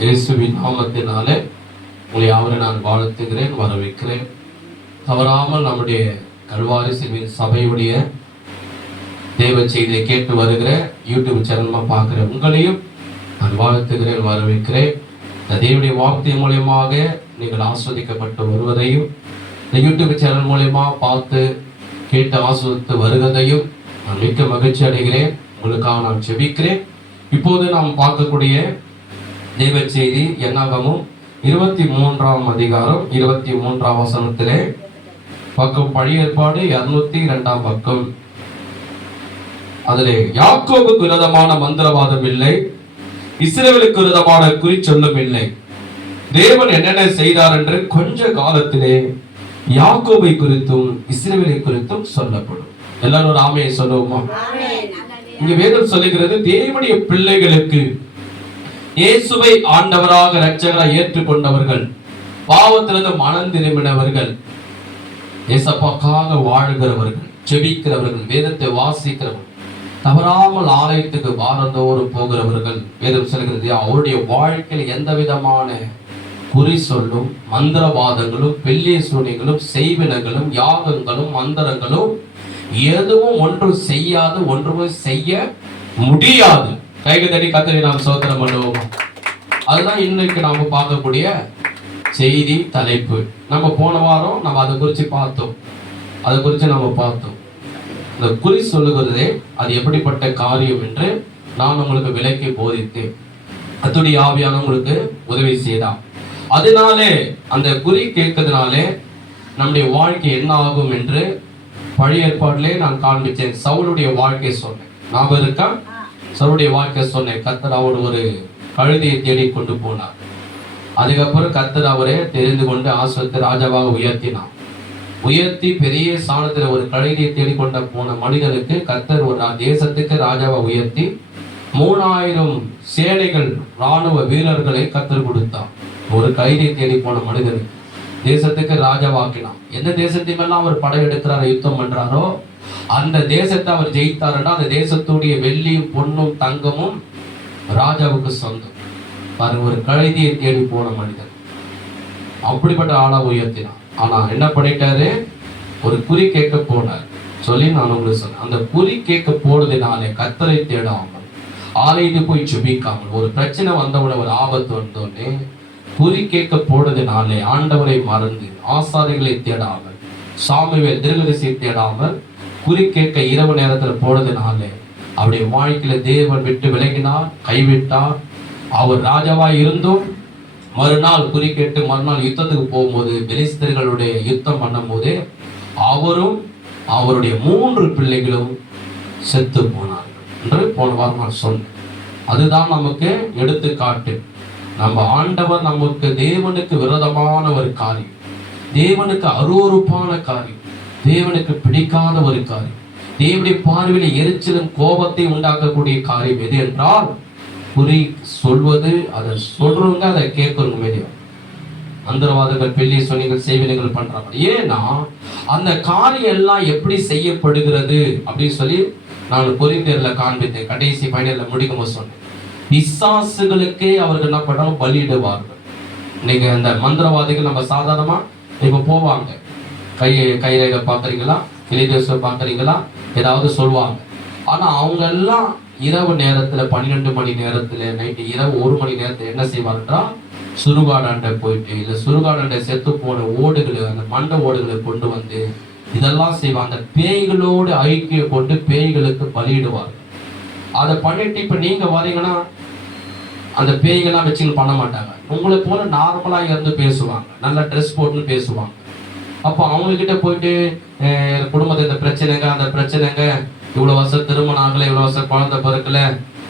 இயேசுவின் நாமத்தினாலே உங்களை அவரை நான் வாழ்த்துகிறேன், வரவேற்கிறேன். தவறாமல் நம்முடைய கல்வாரி சிலுவையின் சபையுடைய தேவ செய்தியை கேட்டு வருகிற யூடியூப் சேனல்மா பார்க்குற உங்களையும் நான் வாழ்த்துகிறேன், வரவேற்கிறேன். இந்த தேவனுடைய வார்த்தை மூலியமாக நீங்கள் ஆஸ்வதிக்கப்பட்டு வருவதையும், இந்த யூடியூப் சேனல் மூலயமா பார்த்து கேட்டு ஆஸ்வதித்து வருவதையும் நான் மிக்க மகிழ்ச்சி அடைகிறேன். உங்களுக்காக நான் ஜெபிக்கிறேன். இப்போது நாம் பார்க்கக்கூடிய தேவ செய்தி என்னாகமும் 23ஆம் அதிகாரம் 23ஆம் வசனத்திலே பக்கம், பழைய ஏற்பாடு 202ஆம் பக்கம். அதிலே யாக்கோபுக்கு விரோதமான மந்திரவாதம் இல்லை, இஸ்ரவேலுக்கு விரோதமான குறி சொல்லும் இல்லை. தேவன் என்னென்ன செய்தார் என்று கொஞ்ச காலத்திலே யாக்கோபை குறித்தும் இஸ்ரவேலை குறித்தும் சொல்லப்படும். எல்லாரும் ஒரு ஆமையை சொல்லுவோமா? இங்க வேதம் சொல்லுகிறது, தேவனுடைய பிள்ளைகளுக்கு இயேசுவை ஆண்டவராக இரட்சகராக ஏற்றுக்கொண்டவர்கள், பாவத்திலிருந்து மனம் திரும்பினவர்கள், இயேசுவுக்காக வாழ்கிறவர்கள், ஜெபிக்கிறவர்கள், வேதத்தை வாசிக்கிறவர்கள், தவறாமல் ஆலயத்துக்கு வாரந்தோறும் போகிறவர்கள், வேதம் சொல்கிறது அவருடைய வாழ்க்கையில் எந்த விதமான குறி சொல்லும் மந்திரவாதங்களும் பெல்லிய சூனியங்களும் செய்வினங்களும் யாகங்களும் மந்திரங்களும் எதுவும் ஒன்றும் செய்யாது, ஒன்றுமே செய்ய முடியாது. கைகத்தடி கத்தரி நாம் சோதனம் பண்ணுவோம். அதுதான் இன்னைக்கு நாம பார்க்கக்கூடிய செய்தி தலைப்பு. நம்ம போன வாரம் நம்ம அதை குறித்து பார்த்தோம். இந்த குறி சொல்லுகிறதே அது எப்படிப்பட்ட காரியம் என்று நான் உங்களுக்கு விளக்கி போதித்தேன். அத்துடைய ஆவியான உங்களுக்கு உதவி செய்தான். அதனாலே அந்த குறி கேட்கறதுனாலே நம்முடைய வாழ்க்கை என்ன ஆகும் என்று பழைய ஏற்பாட்டிலே நான் காண்பிச்சேன். சவுளுடைய வாழ்க்கை சொன்னேன், ஞாபகம் இருக்கா? சவுளுடைய வாழ்க்கை சொன்னேன். கர்த்தர் அவர் ஒரு கழுதையை தேடி கொண்டு போனார். அதுக்கப்புறம் கர்த்தர் அவரை தெரிந்து கொண்டு ஆஸ்வதித்து ராஜாவாக உயர்த்தி பெரிய ஸ்தானத்தில் ஒரு கழுதையை தேடிக்கொண்ட போன மனிதனுக்கு கர்த்தர் ஒரு தேசத்துக்கு ராஜாவை உயர்த்தி 3000 சேனைகள் இராணுவ வீரர்களை கர்த்தர் கொடுத்தார். ஒரு கைதியை தேடி போன மனிதனுக்கு தேசத்துக்கு ராஜாவாக்கினான். எந்த தேசத்தையுமெல்லாம் அவர் படையெடுக்கிறார், யுத்தம் பண்றாரோ அந்த தேசத்தை அவர் ஜெயித்தாருன்னா அந்த தேசத்துடைய வெள்ளியும் பொன்னும் தங்கமும் ராஜாவுக்கு சொந்தம். பாருங்க, ஒரு கழுதியை தேடி போன மனிதன் அப்படிப்பட்ட ஆளா உயர்த்தினான். ஆனா என்ன பண்ணிட்டாரு? ஒரு குறி கேட்க போனார் சொல்லி நான் உங்களுக்கு சொன்னேன். அந்த குறி கேட்க போனதுனாலே கர்த்தரை தேடாமல், ஆலயத்து போய் ஜெபிக்காமல், ஒரு பிரச்சனை வந்தவுடனே, ஒரு ஆபத்து வந்தோடனே குறி கேட்க போனதுனாலே ஆண்டவரை மறந்து, ஆசாரிகளை தேடாமல், சாமுவேல் தீர்க்கதரிசியை தேடாமல் குறி கேட்க இரவு நேரத்தில் போனதுனாலே அவருடைய வாழ்க்கையில தேவன் விட்டு விலகினார், கைவிட்டார். அவர் ராஜாவாய் இருந்தும் மறுநாள் குறி கேட்டு மறுநாள் யுத்தத்துக்கு போகும்போது, பெலிஸ்தர்களுடைய யுத்தம் பண்ணும் போது அவரும் அவருடைய 3 பிள்ளைகளும் செத்து போனார்கள் என்று போன வாரம் நான் சொன்னேன். அதுதான் நமக்கு எடுத்துக்காட்டு. நம்ம ஆண்டவர் நமக்கு தேவனுக்கு விரோதமான ஒரு காரியம், தேவனுக்கு அருவருப்பான காரியம், தேவனுக்கு பிடிக்காத ஒரு காரியம், தேவனுடைய பார்வையில எரிச்சலும் கோபத்தை உண்டாக்கக்கூடிய காரியம் எது என்றால் குறி சொல்வது. அதை சொல்றவங்க அதை கேட்கணும். மீதியம் மந்திரவாதங்கள், பெல்லிய சூனியங்கள், செய்வினைகள் பண்றாங்க. ஏன்னா அந்த காரியம் எல்லாம் எப்படி செய்யப்படுகிறது அப்படின்னு சொல்லி நான் கொரிந்தியர்ல காண்பித்தேன். கடைசி பைனல்ல முடிக்கும் சொன்னேன். பிசாசுகளுக்கே அவர்கள் என்ன பண்றாங்க? பலியிடுவார்கள். நீங்க அந்த மந்திரவாதிகள் நம்ம சாதாரணமா இப்ப போவாங்க, கைரேகை பாக்குறீங்களா, கிளிதேசம் பாக்குறீங்களா, ஏதாவது சொல்லுவாங்க. ஆனா அவங்க எல்லாம் இரவு நேரத்துல 12 மணி நேரத்துல, நைட்டு இரவு 1 மணி நேரத்துல என்ன செய்வாருன்றா, சுடுகாடாண்ட போயிட்டு, இல்ல சுடுகாடாண்ட செத்து போன ஓடுகளை, அந்த மண்ட ஓடுகளை கொண்டு வந்து இதெல்லாம் செய்வாங்க. அந்த பேய்களோடு ஐக்கியம் கொண்டு பேய்களுக்கு பலியிடுவார்கள். அதை பண்ணிட்டு இப்ப நீங்க வரீங்கன்னா அந்த பேய்கள்லாம் வச்சுன்னு பண்ண மாட்டாங்க. உங்களை போல நார்மலா இருந்து பேசுவாங்க, நல்ல ட்ரெஸ் போட்டுன்னு பேசுவாங்க. அப்போ அவங்க கிட்ட போயிட்டு குடும்பத்தை இந்த பிரச்சனைங்க, அந்த பிரச்சனைங்க, இவ்வளவு வருஷம் திருமணம் ஆகல, இவ்வளவு வருஷம் குழந்தை பிறக்கல,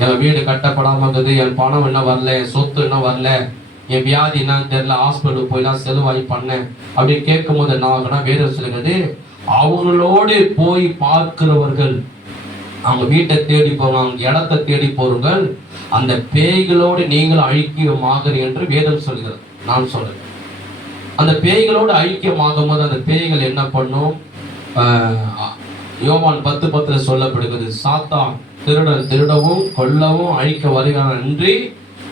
என் வீடு கட்டப்படாம இருக்குது, என் பணம் என்ன வரல, என் சொத்து என்ன வரல, என் வியாதி என்னன்னு தெரியல, ஹாஸ்பிட்டலுக்கு போயெல்லாம் செலவாகி பண்ணேன் அப்படின்னு கேட்கும் போது என்ன ஆகுனா, வேதம் சொல்லுகிறது, அவங்களோடு போய் பார்க்கிறவர்கள், அவங்க வீட்டை தேடி போவாங்க, இடத்தை தேடி போறவர்கள் அந்த பேய்களோடு நீங்கள் ஐக்கியமாகிறீர்கள் என்று வேதம் சொல்கிறது. நான் சொல்றேன், அந்த பேய்களோடு ஐக்கியமாகும் போது அந்த பேய்கள் என்ன பண்ணும்? யோவான் 10:10 சொல்லப்படுகிறது, சாத்தான் திருடன் திருடவும் கொல்லவும் அழிக்க வருகிறான் அன்றி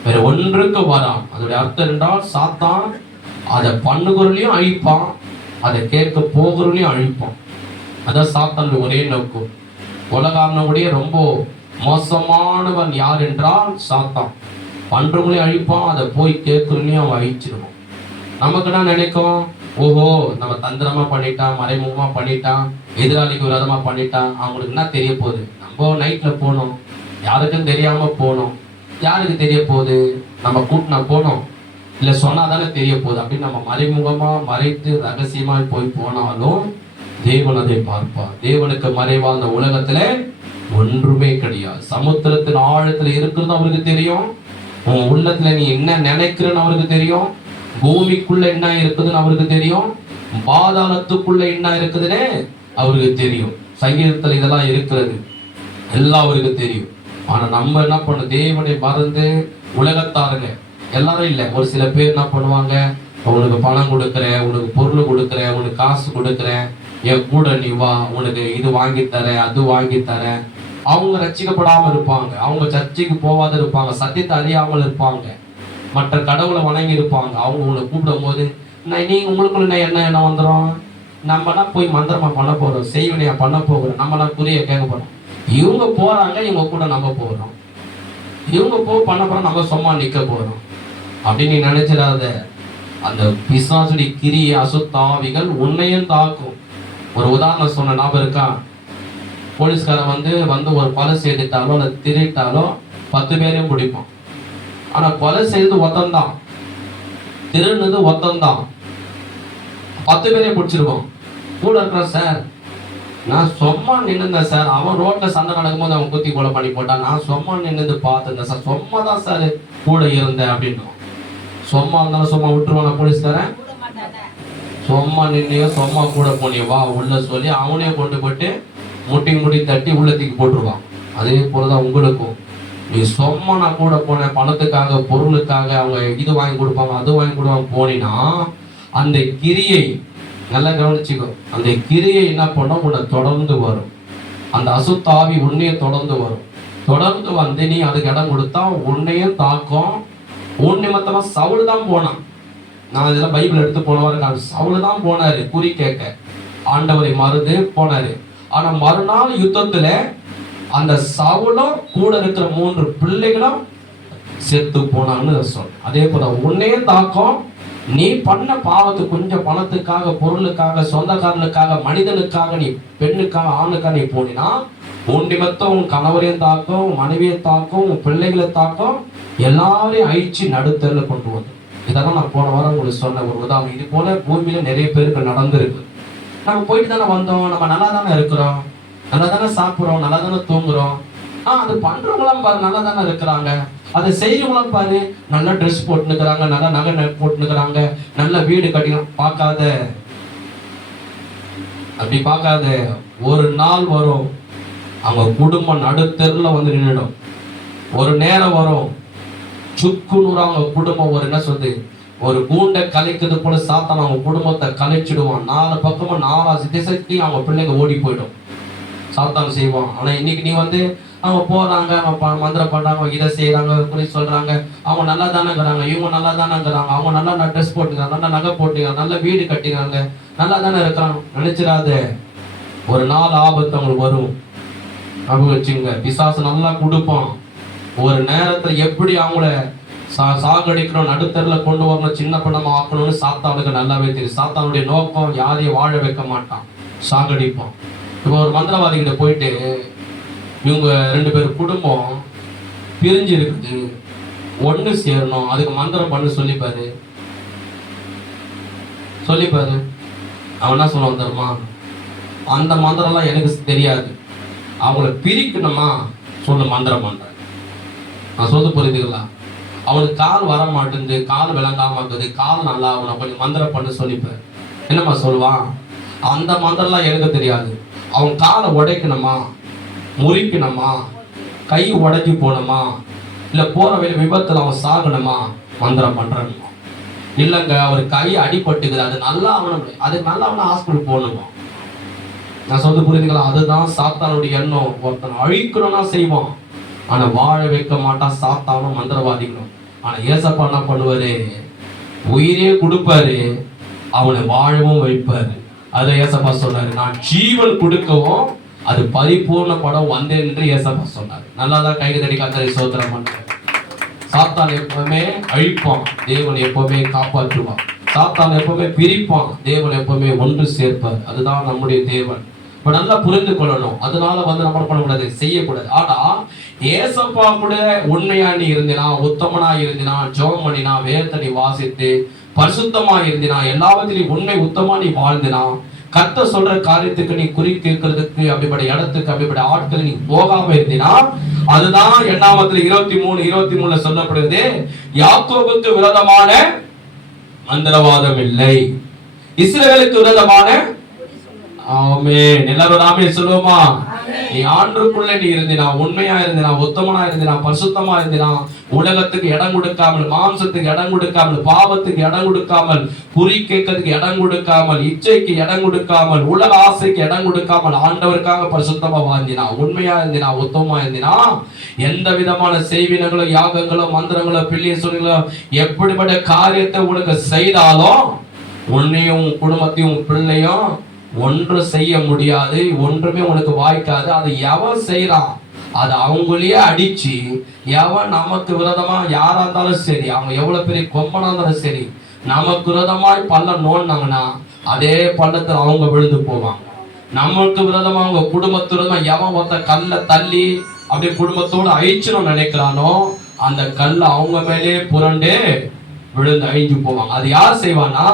வேற ஒன்றுக்கு வரான். அதோடைய அர்த்தம் என்றால் சாத்தான் அதை பண்ணுகிறவர்களையும் அழிப்பான், அதை கேட்க போகிறவர்களையும் அழிப்பான். அதான் சாத்தானுடைய ஒரே நோக்கம். உலகானுடைய ரொம்ப மோசமானவன் யார் என்றால் சாத்தான். பண்றவங்களையும் அழிப்பான், அதை போய் கேட்கறவங்களையும் அவன் அழிச்சிருவான். நமக்கு என்ன நினைக்கும், ஓஹோ நம்ம தந்திரமா பண்ணிட்டான், மறைமுகமா பண்ணிட்டான், எதிராளிக்கு விரோதமா பண்ணிட்டான், அவங்களுக்கு என்ன தெரிய போகுது, நம்ம நைட்ல போனோம், யாருக்கும் தெரியாம போனோம், யாருக்கு தெரிய போகுது, நம்ம கூட்டினா போனோம், இல்ல சொன்னாதானே தெரிய போகுது அப்படின்னு நம்ம மறைமுகமா மறைத்து ரகசியமா போய் போனாலும் தேவன் அதை பார்ப்பார். தேவனுக்கு மறைவா அந்த உலகத்துல ஒன்றுமே கிடையாது. சமுத்திரத்தின் ஆழத்துல இருக்கிறது அவருக்கு தெரியும். உன் உள்ளத்துல நீ என்ன நினைக்கிறன்னு அவருக்கு தெரியும். பூமிக்குள்ள என்ன இருக்குதுன்னு அவருக்கு தெரியும். பாதாளத்துக்குள்ள என்ன இருக்குதுன்னு அவருக்கு தெரியும். சங்கீதத்துல இதெல்லாம் இருக்கிறது எல்லாம் அவருக்கு தெரியும். ஆனா நம்ம என்ன பண்ண, தேவனை மறந்து உலகத்தாருங்க எல்லாரும் இல்லை, ஒரு சில பேர் என்ன பண்ணுவாங்க, உனக்கு பணம் கொடுக்குறேன், உனக்கு பொருள் கொடுக்குறேன், உனக்கு காசு கொடுக்குறேன், என் கூட நீ வா, உனக்கு இது வாங்கி தரேன், அது வாங்கி தரேன். அவங்க ரட்சிக்கப்படாம இருப்பாங்க, அவங்க சர்ச்சைக்கு போகாத இருப்பாங்க, சத்தியத்தை அறியாமல் இருப்பாங்க, மற்ற கடவுளை வணங்கி இருப்பாங்க. அவங்க உங்களை கூப்பிடும் போது நீங்க உங்களுக்குள்ள என்ன வந்துடும், நம்மலாம் போய் மந்திரமா பண்ண போறோம், செய்வனையா பண்ண போகிறோம், நம்மளாம் புரிய கேட்க போறோம். இவங்க போறாங்க, இவங்க கூட நம்ம போகிறோம், இவங்க பண்ண போறோம், நம்ம சும்மா நிக்க போறோம் அப்படின்னு நீ நினைச்சிடாத. அந்த பிசாசுடைய கிரிய அசுத்தாவிகள் உன்னையும் தாக்கும். ஒரு உதாரணம் சொன்ன ஞாபகம் இருக்கா? போலீஸ்காரன் வந்து ஒரு கொலை செய்துட்டாலோ அல்ல திருட்டாலோ 10 பேரையும் பிடிப்பான். ஆனா கொலை செய்தது ஒத்தந்தான், திருடுனது ஒத்தந்தான், 10 பேரையும் பிடிச்சிருவோம். கூட இருக்கிறான், சார் நான் சும்மா நின்றுந்தேன் சார், அவன் ரோட்ல சண்டை நடக்கும்போது அவன் குத்தி கொலை பண்ணி போட்டான், நான் சும்மா நின்று பார்த்துருந்தேன் சார், சும்மா தான் சார் கூட இருந்தேன் அப்படின்னு. சும்மா இருந்தாலும் சும்மா விட்டுருவான போலீஸ்காரன்? சும்மா நின்னையோ சும்மா கூட போனியோ வா உள்ள சொல்லி அவனே கொண்டு போட்டு முட்டி தட்டி உள்ளத்துக்கு போட்டுருவான். அதே போலதான் உங்களுக்கும், நீ சும்மா நான் கூட போனேன் பணத்துக்காக பொருளுக்காக, அவங்க இது வாங்கி கொடுப்பாங்க அது வாங்கி கொடுப்பாங்க போனீங்கன்னா அந்த கிரியை நல்லா கவனிச்சுக்கோ. அந்த கிரியை என்ன பண்ணும், உன்னை தொடர்ந்து வரும். அந்த அசுத்தாவி உன்னைய தொடர்ந்து வரும். தொடர்ந்து வந்து நீ அதுக்கு இடம் கொடுத்தா உன்னையும் தாக்கும். உன் நிமித்தமா சவுல் தான் போனான். நான் இதெல்லாம் பைபிள் எடுத்து போனவாரு, சவுல் தான் போனாரு குறி கேட்க, ஆண்டவரை மறந்து போனாரு. ஆனா மறுநாள் யுத்தத்துல அந்த சவுலும் கூட இருக்கிற 3 பிள்ளைகளும் செத்து போனான்னு சொல்றேன். அதே போல உன்னையும் தாக்கும். நீ பண்ண பாவத்து கொஞ்சம் பணத்துக்காக பொருளுக்காக சொந்தக்காரனுக்காக மனிதனுக்காக நீ பெண்ணுக்காக ஆணுக்காக நீ போனா உன் நிமித்தம் உன் கணவரையும் தாக்கும், உன் மனைவியை தாக்கும், உன் பிள்ளைகளை தாக்கும், எல்லாரையும் அழிச்சு நடுத்தரில் கொண்டு வந்து. இதெல்லாம் நான் போன வாரம் உங்களுக்கு சொன்ன ஒரு உதாரணம். இது போல பூமியில நிறைய பேருக்கு நடந்திருக்கு. நம்ம போயிட்டு தானே வந்தோம், நம்ம நல்லா தானே இருக்கிறோம், நல்லா தானே சாப்பிட்றோம், நல்லா தானே தூங்குறோம். அது பண்றவங்களாம் பாரு நல்லா தானே இருக்கிறாங்க, அதை செய்யறவங்களாம் பாரு நல்லா ட்ரெஸ் போட்டுனுக்குறாங்க, நல்லா நகை போட்டுனுக்குறாங்க, நல்ல வீடு கட்டிக்கலாம். பார்க்காத, அப்படி பார்க்காத. ஒரு நாள் வரும் அவங்க குடும்பம் நடுத்தெருல வந்து நின்றுடும். ஒரு நேரம் வரும் சுக்குநூறு அவங்க குடும்பம் ஒரு என்ன சொல்றது, ஒரு கூண்டை கலைக்கிறது போல சாத்தான் அவங்க குடும்பத்தை கலைச்சிடுவான். 4 பக்கமும் 4 திசைக்கு அவங்க பிள்ளைங்க ஓடி போயிடும். சாத்தான் செய்வான். ஆனா இன்னைக்கு நீ அவங்க போறாங்க, அவங்க மந்திரம் பண்றாங்க, இதை செய்யறாங்க, குறி சொல்றாங்க, அவங்க நல்லா தானே இருக்கிறாங்க, இவங்க நல்லா தானே இருக்கிறாங்க, அவங்க நல்லா ட்ரெஸ் போட்டுக்கிறாங்க, நல்லா நகை போட்டுக்கிறாங்க, நல்ல வீடு கட்டிக்கிறாங்க, நல்லா தானே இருக்கிறாங்க. நினைச்சிடாத, ஒரு நாள் ஆபத்து அவங்களுக்கு வரும். அவங்க வச்சுங்க, பிசாசு நல்லா கொடுப்பான். ஒரு நேரத்துல எப்படி அவங்கள சாகடிக்கணும், நடுத்தரில் கொண்டு வரணும், சின்ன பணமா ஆக்கணும்னு சாத்தானுக்கு நல்லாவே தெரியும். சாத்தானுடைய நோக்கம் யாரையும் வாழ வைக்க மாட்டான், சாகடிப்பான். இப்போ ஒரு மந்திரவாதிகிட்ட போயிட்டு இவங்க 2 பேர் குடும்பம் பிரிஞ்சு இருக்குது, ஒன்று சேரணும், அதுக்கு மந்திரம் பண்ணு சொல்லிப்பாரு. அவன் என்ன சொல்லுவான் தெரியுமா, அந்த மந்திரம்லாம் எனக்கு தெரியாது, அவங்கள பிரிக்கணுமா சொல்லு மந்திரம் பண்றேன். நான் சொல்ல புரியுதுங்களா? அவனுக்கு கால் வர மாட்டேங்குது, கால் விளங்காம இருக்குது, கால் நல்லா ஆகணும், கொஞ்சம் மந்திரம் பண்ணு சொல்லிப்பாரு. என்னம்மா சொல்லுவான், அந்த மந்திரம்லாம் எனக்கு தெரியாது, அவன் காலை உடைக்கணுமா, முறிக்கணுமா, கை உடைஞ்சி போகணுமா, இல்லை போற விபத்துல அவன் சாகணுமா, மந்திரம் பண்றணுமா. இல்லைங்க அவர் கை அடிபட்டுக்குது, அது நல்லா அவனை, அதுக்கு நல்லா அவனை ஹாஸ்பிட்டல் போகணுமா. நான் சொல்ல புரியுதுங்களா? அதுதான் சாத்தானுடைய எண்ணம். ஒருத்தன் அழிக்கணும்னா செய்வான், ஆனா வாழ வைக்க மாட்டான் சாத்தானும் மந்திரவாதிகளும். ஆனா ஏசப்பா என்ன பண்ணுவாரு? உயிரே கொடுப்பாரு, அவனை வாழவும் வைப்பாரு. அதை ஏசப்பா சொன்னாரு, நான் ஜீவன் கொடுக்கவும் அது பரிபூர்ண படம் வந்தேன் என்று ஏசப்பா சொன்னாரு. நல்லாதான் கைக்கு தடி கர்த்தரை ஸ்தோத்திரம் பண்ணுங்க. சாத்தான் எப்பவுமே அழிப்பான், தேவன் எப்பவுமே காப்பாற்றுவான். சாத்தான் எப்பவுமே பிரிப்பான், தேவன் எப்பவுமே ஒன்று சேர்ப்பார். அதுதான் நம்முடைய தேவன். இப்ப நல்லா புரிந்து கொள்ளணும். அதனால நம்ம பண்ணக்கூடாது, செய்யக்கூடாது. ஆனா ஏசப்பா கூட உண்மையா நீ இருந்தினா, உத்தமனா இருந்தினா, ஜெபம் பண்ணினா, வேதத்தை நீ வாசித்து பரிசுத்தமா இருந்தினா, எல்லாவற்றிலையும் உண்மை உத்தமா நீ வாழ்ந்தினா, கர்த்தர் சொல்ற காரியத்துக்கு நீ குறி கேட்கறதுக்கு அப்படிப்பட்ட இடத்துக்கு அப்படிப்பட்ட ஆட்கள் நீ போகாம இருந்தினா, அதுதான் 23:23 சொல்லப்படுது, யாக்கோபுக்கு விரோதமான மந்திரவாதம் இல்லை, இஸ்ரவேலுக்கு விரோதமான. ஆமென். எல்லாரும் ஆமென் சொல்லுவோமா? நீ ஆண்டவருக்குள்ள நீ இருந்தினா, உண்மையா இருந்தினா, உத்தமனா இருந்தினா, பரிசுத்தமா இருந்தினா, உலகத்துக்கு இடம் கொடுக்காமல், மாம்சத்துக்கு இடம் கொடுக்காமல், பாவத்துக்கு இடம் கொடுக்காமல், குறி கேட்கறதுக்கு இடம் கொடுக்காமல், இச்சைக்கு இடம் கொடுக்காமல், உலக ஆசைக்கு இடம் கொடுக்காமல், ஆண்டவருக்காக பரிசுத்தமா வாழ்ந்தினா, உண்மையா இருந்தினா, உத்தமமா இருந்தினா, எந்த விதமான செய்வினங்களோ, யாகங்களோ, மந்திரங்களோ, பிள்ளைய சொல்லிகளோ, எப்படிப்பட்ட காரியத்தை உனக்கு செய்தாலும் உன்னையும் குடும்பத்தையும் பிள்ளையும் ஒன்று செய்ய முடியாது, ஒன்றுமே உனக்கு வாய்க்காது. அது எவன் செய்யறான், அது அவங்களையே அடிச்சு, எவன் நமக்கு விரோதமா யாரா இருந்தாலும் சரி, அவங்க எவ்வளவு பெரிய கொம்பனா இருந்தாலும் சரி, நமக்கு விரோதமாய் பள்ளம் நோண்டினாங்கன்னா அதே பள்ளத்தில் அவங்க விழுந்து போவாங்க. நமக்கு விரோதமா அவங்க குடும்பத்துறதா எவன் ஒருத்த கல்லை தள்ளி அப்படி குடும்பத்தோடு அழிச்சணும்னு நினைக்கிறானோ, அந்த கல்லை அவங்க மேலே புரண்டு விழுந்து அழிஞ்சு போவாங்க. அது யார் செய்வானா?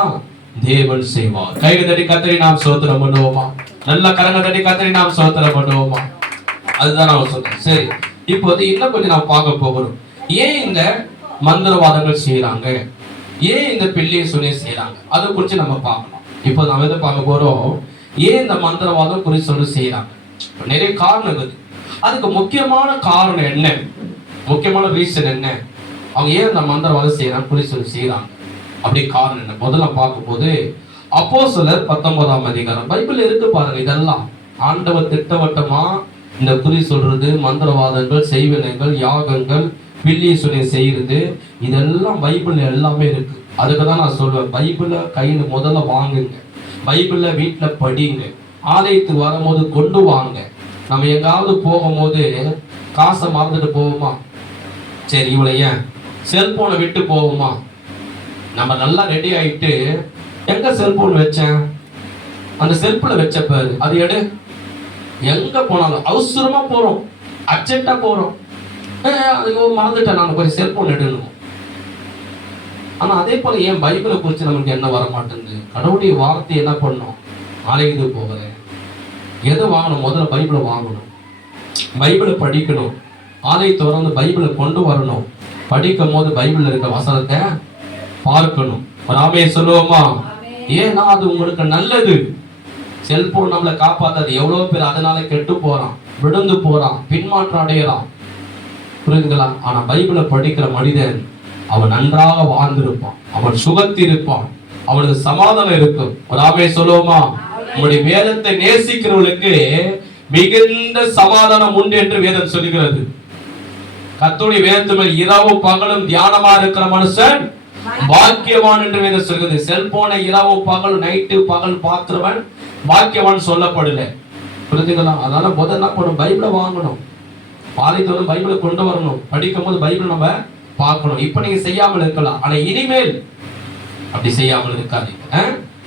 தேவன் செய்வார். கையை தட்டி கர்த்தரை நாம் ஸ்தோத்திரம் பண்ணுவோமா? நல்ல கரங்க தட்டி கர்த்தரை நாம் ஸ்தோத்திரம் பண்ணுவோமா? அதுதான் நான் சொல்றேன். சரி, இப்போது இன்னும் கொஞ்சம் நாம் பார்க்க போகிறோம். ஏன் இந்த மந்திரவாதங்கள் செய்யறாங்க, ஏன் இந்த பிள்ளையை சொல்லி செய்யறாங்க, அதை குறித்து நம்ம பார்க்கணும். இப்போ நம்ம எதை பார்க்க போறோம்? ஏன் இந்த மந்திரவாதம் குறித்து சொல்லி செய்யறாங்க? நிறைய காரணம் இருக்குது. அதுக்கு முக்கியமான காரணம் என்ன, முக்கியமான ரீசன் என்ன, அவங்க ஏன் இந்த மந்திரவாதம் செய்யறாங்க, குறித்து சொல்லி செய்யறாங்க, அப்படி காரணம் என்ன? முதல்ல பார்க்கும்போது அப்போஸ்தலர் 19ஆம் அதிகாரம் பைபிள் இருக்கு பாருங்க. இதெல்லாம் ஆண்டவர் திட்டவட்டமா இந்த குறி சொல்றது, மந்திரவாதங்கள், செய்வினைகள், யாகங்கள், பில்லி சொல்லி செய்யறது, இதெல்லாம் பைபிள் எல்லாமே இருக்கு. அதுக்கு தான் நான் சொல்வேன், பைபிளை கையில் முதல்ல வாங்குங்க, பைபிளை வீட்டில் படிங்க, ஆலயத்துக்கு வரும்போது கொண்டு வாங்க. நம்ம எங்காவது போகும்போது காசை மறந்துட்டு போவோமா? சரி, இவளை ஏன் செல்போனை விட்டு போவோமா? நம்ம நல்லா ரெடி ஆயிட்டு எங்க செல்போன் வச்சேன், அந்த செல்போனை வச்ச பாரு, அது எடு. எங்க போனாலும் அவசரமா போறோம், அர்ஜென்ட்டா போறோம், ஐயோ மறந்துட்டேன் நான் கொஞ்சம் செல்போன் எடுக்கணும். ஆனா அதே போல ஏன் பைபிளை குறித்து நமக்கு என்ன வர மாட்டேங்குது? கடவுளுடைய வார்த்தை என்ன பண்ணணும்? ஆலயத்துக்கு போகிறேன், எதை வாங்கணும்? முதல்ல பைபிளை வாங்கணும், பைபிளை படிக்கணும், ஆலயத்தை வந்து பைபிளை கொண்டு வரணும், படிக்கும் போது பைபிள் இருக்க வசனத்தை பார்க்கணும். ராமே சொல்லுவோமா? ஏன்னா அது உங்களுக்கு நல்லது. செல்போன் நம்மளை காப்பாத்தாது. எவ்வளவு பேர் அதனால கெட்டு போறான், விழுந்து போறான், பின்மாற்றம் அடையறான், புரியுதுங்களா? ஆனா பைபிளை படிக்கிற மனிதன் அவன் நன்றாக வாழ்ந்திருப்பான், அவன் சுகத்திருப்பான், அவனுக்கு சமாதானம் இருக்கும். ராமே சொல்லுவோமா? உங்களுடைய வேதத்தை நேசிக்கிறவர்களுக்கு மிகுந்த சமாதானம் உண்டு என்று வேதம் சொல்லுகிறது. கர்த்தருடைய வேதத்து மேல் இரவும் பகலும் தியானமா இருக்கிற மனுஷன் பாக்கியவான் என்று வேதம் சொல்கிறது. செல்போனை இரவு பகல், நைட்டு பகல் பார்க்கிறவன் பாக்கியவான் சொல்லப்படல, புரிஞ்சுங்களா? அதனால முதல்ல என்ன பண்ணணும்? பைபிளை வாங்கணும், பாதைத்தோறும் பைபிளை கொண்டு வரணும், படிக்கும் போது பைபிள் நம்ம பார்க்கணும். இப்ப நீங்க செய்யாமல் இருக்கலாம், ஆனா இனிமேல் அப்படி செய்யாமல் இருக்காதீங்க.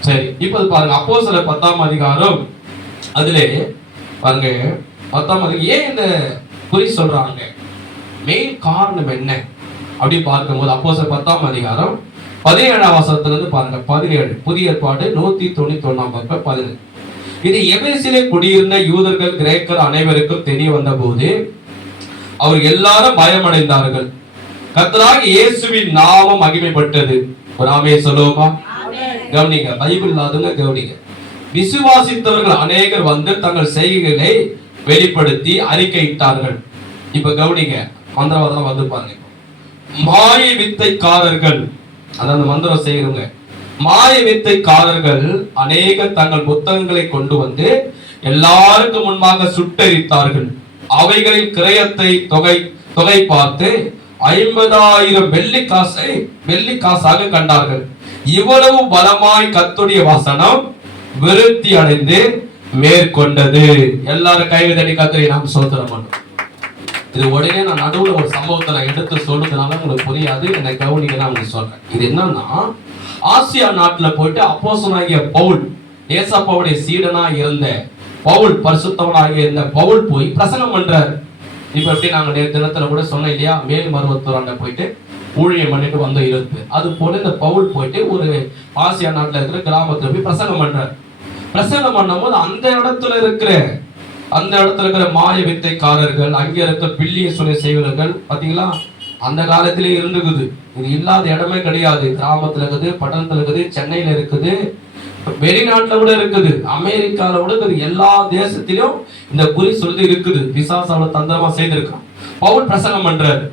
சரி, இப்ப பாருங்க அப்போஸ்தலர் 10ஆம் அதிகாரம், அதிலே பாருங்க 10ஆம் அதிகாரம் ஏன் இந்த குறி சொல்றாங்க, மெயின் காரணம் என்ன அப்படி பார்க்கும்போது அப்போஸ்தலர் 10ஆம் அதிகாரம் 17ஆம் வசனத்திலிருந்து பாருங்க. 17 புதிய ஏற்பாடு 191ஆம் பக்கம் 17. இது எபேசிலே குடியிருந்த யூதர்கள் கிரேக்கர் அனைவருக்கும் தெரிய வந்த போது அவர் எல்லாரும் பயமடைந்தார்கள். கர்த்தராகிய இயேசுவின் நாமம் மகிமைப்பட்டது. ஆமென் சொல்லுவோமா? கவனிங்க, பைபிள் இல்லாதவங்க கவனிங்க. விசுவாசித்தவர்கள் அநேகர் வந்து தங்கள் செய்கைகளை வெளிப்படுத்தி அறிக்கையிட்டார்கள். இப்ப கவனிங்க, மந்திரவாதம் வந்து பாருங்க. மாய வித்தைக்காரர்கள், அதாவது மந்திரம் செய்யறவங்க, மாய வித்தைக்காரர்கள் அநேகர் தங்கள் புத்தகங்களை கொண்டு வந்து எல்லாருக்கும் முன்பாக சுட்டெரித்தார்கள். அவைகளின் கிரயத்தை தொகை பார்த்து 50,000 வெள்ளிக்காசாக கண்டார்கள். இவ்வளவு பலமாய் கர்த்தருடைய வசனம் விருத்தி அடைந்து மேற்கொண்டது. எல்லாரும் கைவிதடி கர்த்தரை நாம் ஸ்தோத்திரம் பண்ணுவோம். இது உடனே நான் நடுவுல ஒரு சம்பவத்தை நான் எடுத்து சொல்றதுனால உங்களுக்கு புரியாது, என்னை கவனிக்க நான் உங்களுக்கு சொல்றேன். இது என்னன்னா, ஆசியா நாட்டுல போயிட்டு அப்போஸ்தலனாகிய பவுல், ஏசப்பாவுடைய சீடனா இருந்த பவுல், பரிசுத்தவனாகிய இருந்த பவுல் போய் பிரசங்கம் பண்றாரு. இப்ப எப்படி நாங்க தினத்துல கூட சொன்னோம் இல்லையா, மேல்மருவத்தூராண்ட போயிட்டு ஊழியம் பண்ணிட்டு வந்த இருக்கு. அது போல இந்த பவுல் போயிட்டு ஒரு ஆசியா நாட்டுல இருக்கிற கிராமத்துல போய் பிரசங்கம் பண்றாரு. பிரசங்கம் பண்ணும் போது அந்த இடத்துல இருக்கிற மாய வித்தைக்காரர்கள், அங்கே இருக்கிற பில்லிய சொல்லி செய்வர்கள் பாத்தீங்களா, அந்த காலத்திலே இருந்துக்குது. இது இல்லாத இடமே கிடையாது. கிராமத்துல இருக்குது, பட்டணத்துல இருக்குது, சென்னையில இருக்குது, வெளிநாட்டுல கூட இருக்குது, அமெரிக்கால கூட இருக்குது. எல்லா தேசத்திலும் இந்த குறி சொல்லி இருக்குது. பிசாசு அவ்வளவு தந்திரமா செய்திருக்கான். பவுல் பிரசங்கம் பண்றாரு.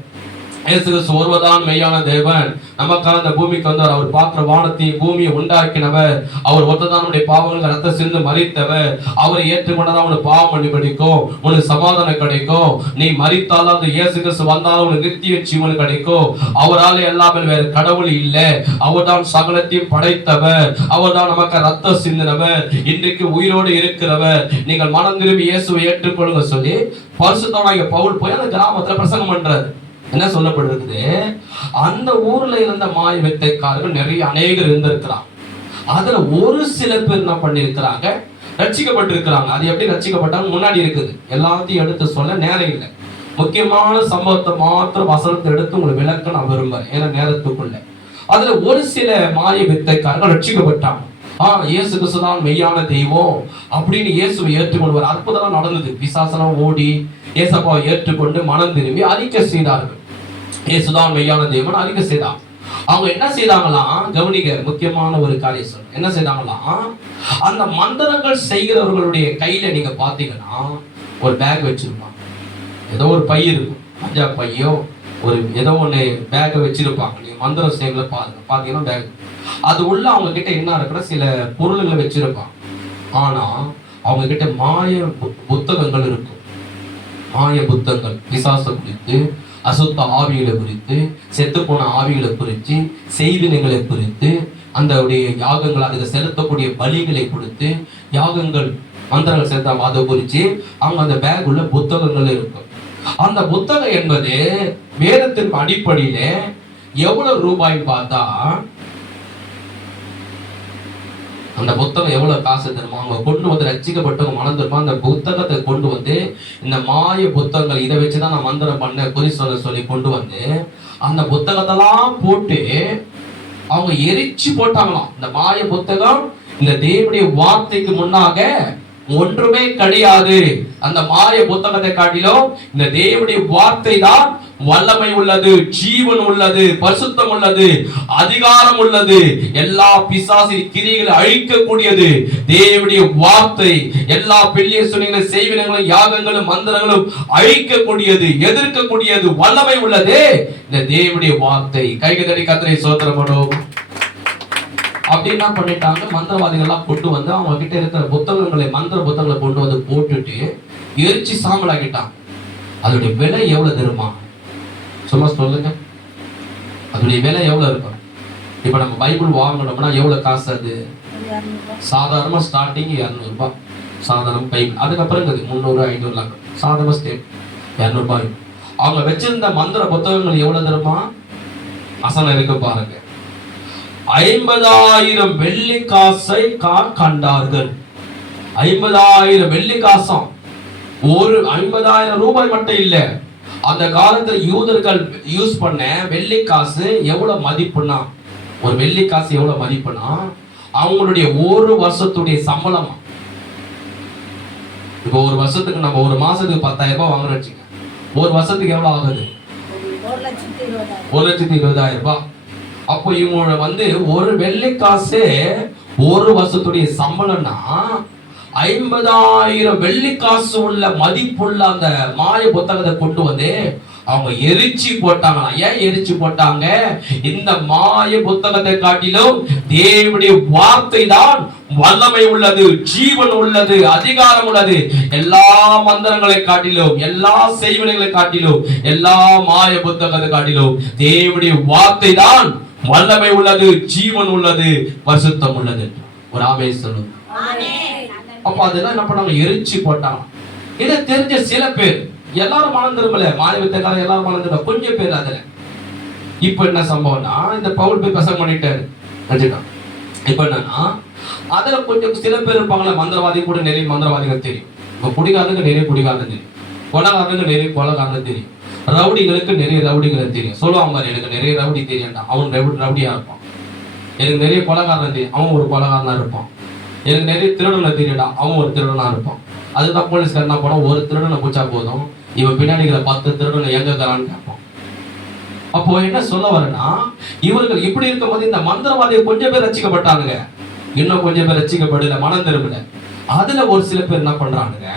இயேசு கிறிஸ்து ஒருவர்தான் மெய்யான தேவன், நமக்காக இந்த பூமிக்கு வந்தார். அவர் பார்க்கிற வானத்தையும் பூமியை உண்டாக்கினவர். அவர் ஒருத்ததான் நம்முடைய பாவங்களுக்கு ரத்த சிந்து மரித்தவர். அவரை ஏற்றுக்கொண்டதான் உனக்கு பாவம் பண்ணி கிடைக்கும், உனக்கு சமாதானம் கிடைக்கும். நீ மரித்தாலும் அந்த இயேசு கிறிஸ்து வந்தாலும் உனக்கு நித்திய ஜீவன் கிடைக்கும். அவரால் எல்லாமே வேற கடவுள் இல்லை. அவர் தான் சகலத்தையும் படைத்தவர். அவர் தான் நமக்கு ரத்த சிந்தினவர், இன்றைக்கு உயிரோடு இருக்கிறவர். நீங்கள் மனம் திரும்பி இயேசுவை ஏற்றுக்கொள்ளுங்க சொல்லி பரிசுத்தவனாகிய பவுல் போய் அந்த கிராமத்துல பிரசங்கம் பண்றாரு. என்ன சொல்லப்படுறது, அந்த ஊர்ல இருந்த மாய வித்தைக்காரர்கள் நிறைய அநேகர் இருந்திருக்கிறாங்க. அதுல ஒரு சில பேர் என்ன பண்ணிருக்கிறாங்க, ரட்சிக்கப்பட்டிருக்கிறாங்க. அது எப்படி ரட்சிக்கப்பட்டாங்க முன்னாடி இருக்குது, எல்லாத்தையும் எடுத்து சொல்ல நேரம் இல்லை. முக்கியமான சம்பவத்தை மாத்திரம் வசனத்தை எடுத்து உங்களுக்கு விளக்க நான் விரும்புறேன், ஏன்னா நேரத்துக்குள்ள. அதுல ஒரு சில மாய வித்தைக்காரர்கள் ரட்சிக்கப்பட்டாங்க. இயேசு கிறிஸ்துதான் மெய்யான தெய்வம் அப்படின்னு இயேசுவை ஏற்றுக்கொண்டு அற்புதம் நடந்தது. பிசாசனம் ஓடி இயேசப்பாவை ஏற்றுக்கொண்டு மனம் திரும்பி அறிக்கை செய்தார்கள். இயேசுதான் மெய்யான தெய்வம் அறிக்கை செய்தாங்க. அவங்க என்ன செய்தாங்களாம், கவனிக்க, முக்கியமான ஒரு காரியம் சொல்றேன். என்ன செய்தாங்களாம், அந்த மந்திரங்கள் செய்கிறவர்களுடைய கையில நீங்க பாத்தீங்கன்னா ஒரு பேக் வச்சிருப்பாங்க. ஏதோ ஒரு பை இருக்கும், மஞ்சா பையோ ஒரு ஏதோ ஒண்ணு பேக்கை வச்சிருப்பாங்க. நீங்க மந்திரம் செய்யல பாத்தீங்கன்னா பேக், அது உள்ள அவங்க கிட்ட என்ன இருக்குன்னா சில பொருள்களை வச்சிருப்பாங்க. ஆனா அவங்க கிட்ட மாய புத்தகங்கள் இருக்கும். மாய புத்தகங்கள் பிசாச குறித்து, அசுத்த ஆவிகளை குறித்து, செத்து போன ஆவிகளை குறித்து, செய்வினைகளை குறித்து, அந்த யாகங்கள் அதுக்கு செலுத்தக்கூடிய பலிகளை கொடுத்து, யாகங்கள் மந்திரங்கள் செலுத்த அதை குறித்து அவங்க அந்த பேக் உள்ள புத்தகங்கள் இருக்கும். அந்த புத்தகம் என்பது வேதத்தின் அடிப்படையில எவ்வளவு ரூபாய்ன்னு பார்த்தா, அந்த புத்தகம் எவ்வளவு காசு தருமா, அவங்க கொண்டு வந்து ரட்சிக்கப்பட்டவங்க மனம் தருமா, அந்த புத்தகத்தை கொண்டு வந்து இந்த மாய புத்தகங்கள் இதை வச்சுதான் நான் மந்திரம் பண்ண குறி சொல்லி கொண்டு வந்து அந்த புத்தகத்தெல்லாம் போட்டு அவங்க எரிச்சு போட்டாங்களாம். இந்த மாய புத்தகம் இந்த தேவனுடைய வார்த்தைக்கு முன்னாக ஒன்றுமே கிடையாது. அந்த மாய புத்தகத்தை காட்டிலும் இந்த தேவனுடைய வார்த்தை தான் வல்லமை உள்ளது, ஜீவன் உள்ளது, பரிசுத்தம் உள்ளது, அதிகாரம் உள்ளது, எல்லா பிசாசின் கிரியைகளை அழிக்கக்கூடியது தேவனுடைய வார்த்தை. எல்லா பெரிய சுனிகளை செய்வினங்களும் யாகங்களும் மந்திரங்களும் அழிக்கக்கூடியது, எதிர்க்கக்கூடியது, வல்லமை உள்ளது இந்த தேவனுடைய வார்த்தை. கைகதடி கர்த்தரை ஸ்தோத்திரப்படும். அப்படி என்ன பண்ணிட்டாங்க, மந்திரவாதிகள் எல்லாம் கொண்டு வந்து அவங்க கிட்ட இருக்கிற புத்தகங்களை, மந்திர புத்தகங்களை கொண்டு வந்து போட்டுட்டு எரிச்சு சாம்பலாக்கிட்டாங்க. அதோடைய விலை எவ்வளவு தெரியுமா? சொல்லுங்க, அதோடைய விலை எவ்வளவு இருக்கும்? இப்ப நம்ம பைபிள் வாங்கணும்னா எவ்வளவு காசு? அது சாதாரணமா ஸ்டார்டிங் 200 ரூபாய் சாதாரண பைபிள். அதுக்கப்புறம் 300 500 சாதாரண ஸ்டேட் 200 ரூபாய். அவங்க வச்சிருந்த மந்திர புத்தகங்கள் எவ்வளவு தெரியுமா? அசனம் இருக்கு பாருங்க, 50,000 வெள்ளிக்காசை கண்டார்கள். 50,000 வெள்ளிக்காசம். ஒரு 50,000 ரூபாய் மட்டும் இல்ல, அந்த காலத்துல யூதர்கள் யூஸ் பண்ண வெள்ளிக்காசு எவ்வளவு மதிப்புனா, ஒரு வெள்ளிக்காசு எவ்வளவு மதிப்புனா அவங்களுடைய ஒரு வருஷத்துடைய சம்பளம். இப்போ ஒரு வருஷத்துக்கு நம்ம ஒரு மாசத்துக்கு 10,000 ரூபாய் வாங்குறோம் வச்சுங்க, ஒரு வருஷத்துக்கு எவ்வளவு ஆகுது? 1,20,000 ரூபாய். அப்போ இவங்க வந்து ஒரு வெள்ளிக்காசு ஒரு வருஷத்துடைய சம்பளம்னா 50,000 வெள்ளிக்காசு உள்ள மதிப்புள்ள அந்த மாய புத்தகத்தை கொண்டு வந்து அவங்க எரிச்சு போட்டாங்க. ஏன் எரிச்சு போட்டாங்க? இந்த மாய புத்தகத்தை காட்டிலும் தேவனுடைய வார்த்தை தான் வல்லமை உள்ளது, ஜீவன் உள்ளது, அதிகாரம் உள்ளது. எல்லா மந்திரங்களை காட்டிலும், எல்லா செய்வனைகளை காட்டிலும், எல்லா மாய புத்தகத்தை காட்டிலும் தேவனுடைய வார்த்தை தான் வல்லமை உள்ளது, ஜீவன் உள்ளது, பரிசுத்தம் உள்ளது. ஒரு ஆமென் சொல்லுங்க. அப்ப அதெல்லாம் என்ன பண்ணாங்க? எரிச்சு போட்டாங்க. இதை தெரிஞ்ச சில பேர், எல்லாரும் மனம் திரும்பல, மாய வித்தைக்காரன் எல்லாரும் மனம் திரும்ப, கொஞ்சம் பேர் அதுல. இப்ப என்ன சம்பவம்னா, இந்த பவுல் போய் பிரசங்கம் பண்ணிட்டாரு. இப்ப என்னன்னா, அதுல கொஞ்சம் சில பேர் இருப்பாங்களே, மந்திரவாதி கூட நிறைய மந்திரவாதிகள் தெரியும். இப்ப குடிகாரனுக்கு நிறைய குடிகாரன் தெரியும், கொலைகாரனுக்கு நிறைய கொலைகாரன் தெரியும், ரவுடிகளுக்கு நிறைய ரவுடிகள் தெரியும். சொல்லுவாங்க, எனக்கு நிறைய ரவுடி தெரியும்டா, அவன் ரவுடியா இருப்பான். எனக்கு நிறைய கொலைகாரன் தெரியும், அவன் ஒரு கொலைகாரனா இருப்பான். எனக்கு நிறைய திருடனை தெரியும்டா, அவன் ஒரு திருடனா இருப்பான். அதுதான் போலீஸ்காரன் என்ன பண்ண, ஒரு திருடனை பூச்சா போதும், இவன் பின்னாடி 10 திருடனை எங்க இருக்கிறான்னு கேட்பான். அப்போ என்ன சொல்ல வரேன்னா, இவர்கள் இப்படி இருக்கும்போது இந்த மந்திரவாதிகள் கொஞ்சம் பேர் ரசிக்கப்பட்டானுங்க, இன்னும் கொஞ்சம் பேர் ரசிக்கப்படல, மனம் திரும்பல. அதுல ஒரு சில பேர் என்ன பண்றானுங்க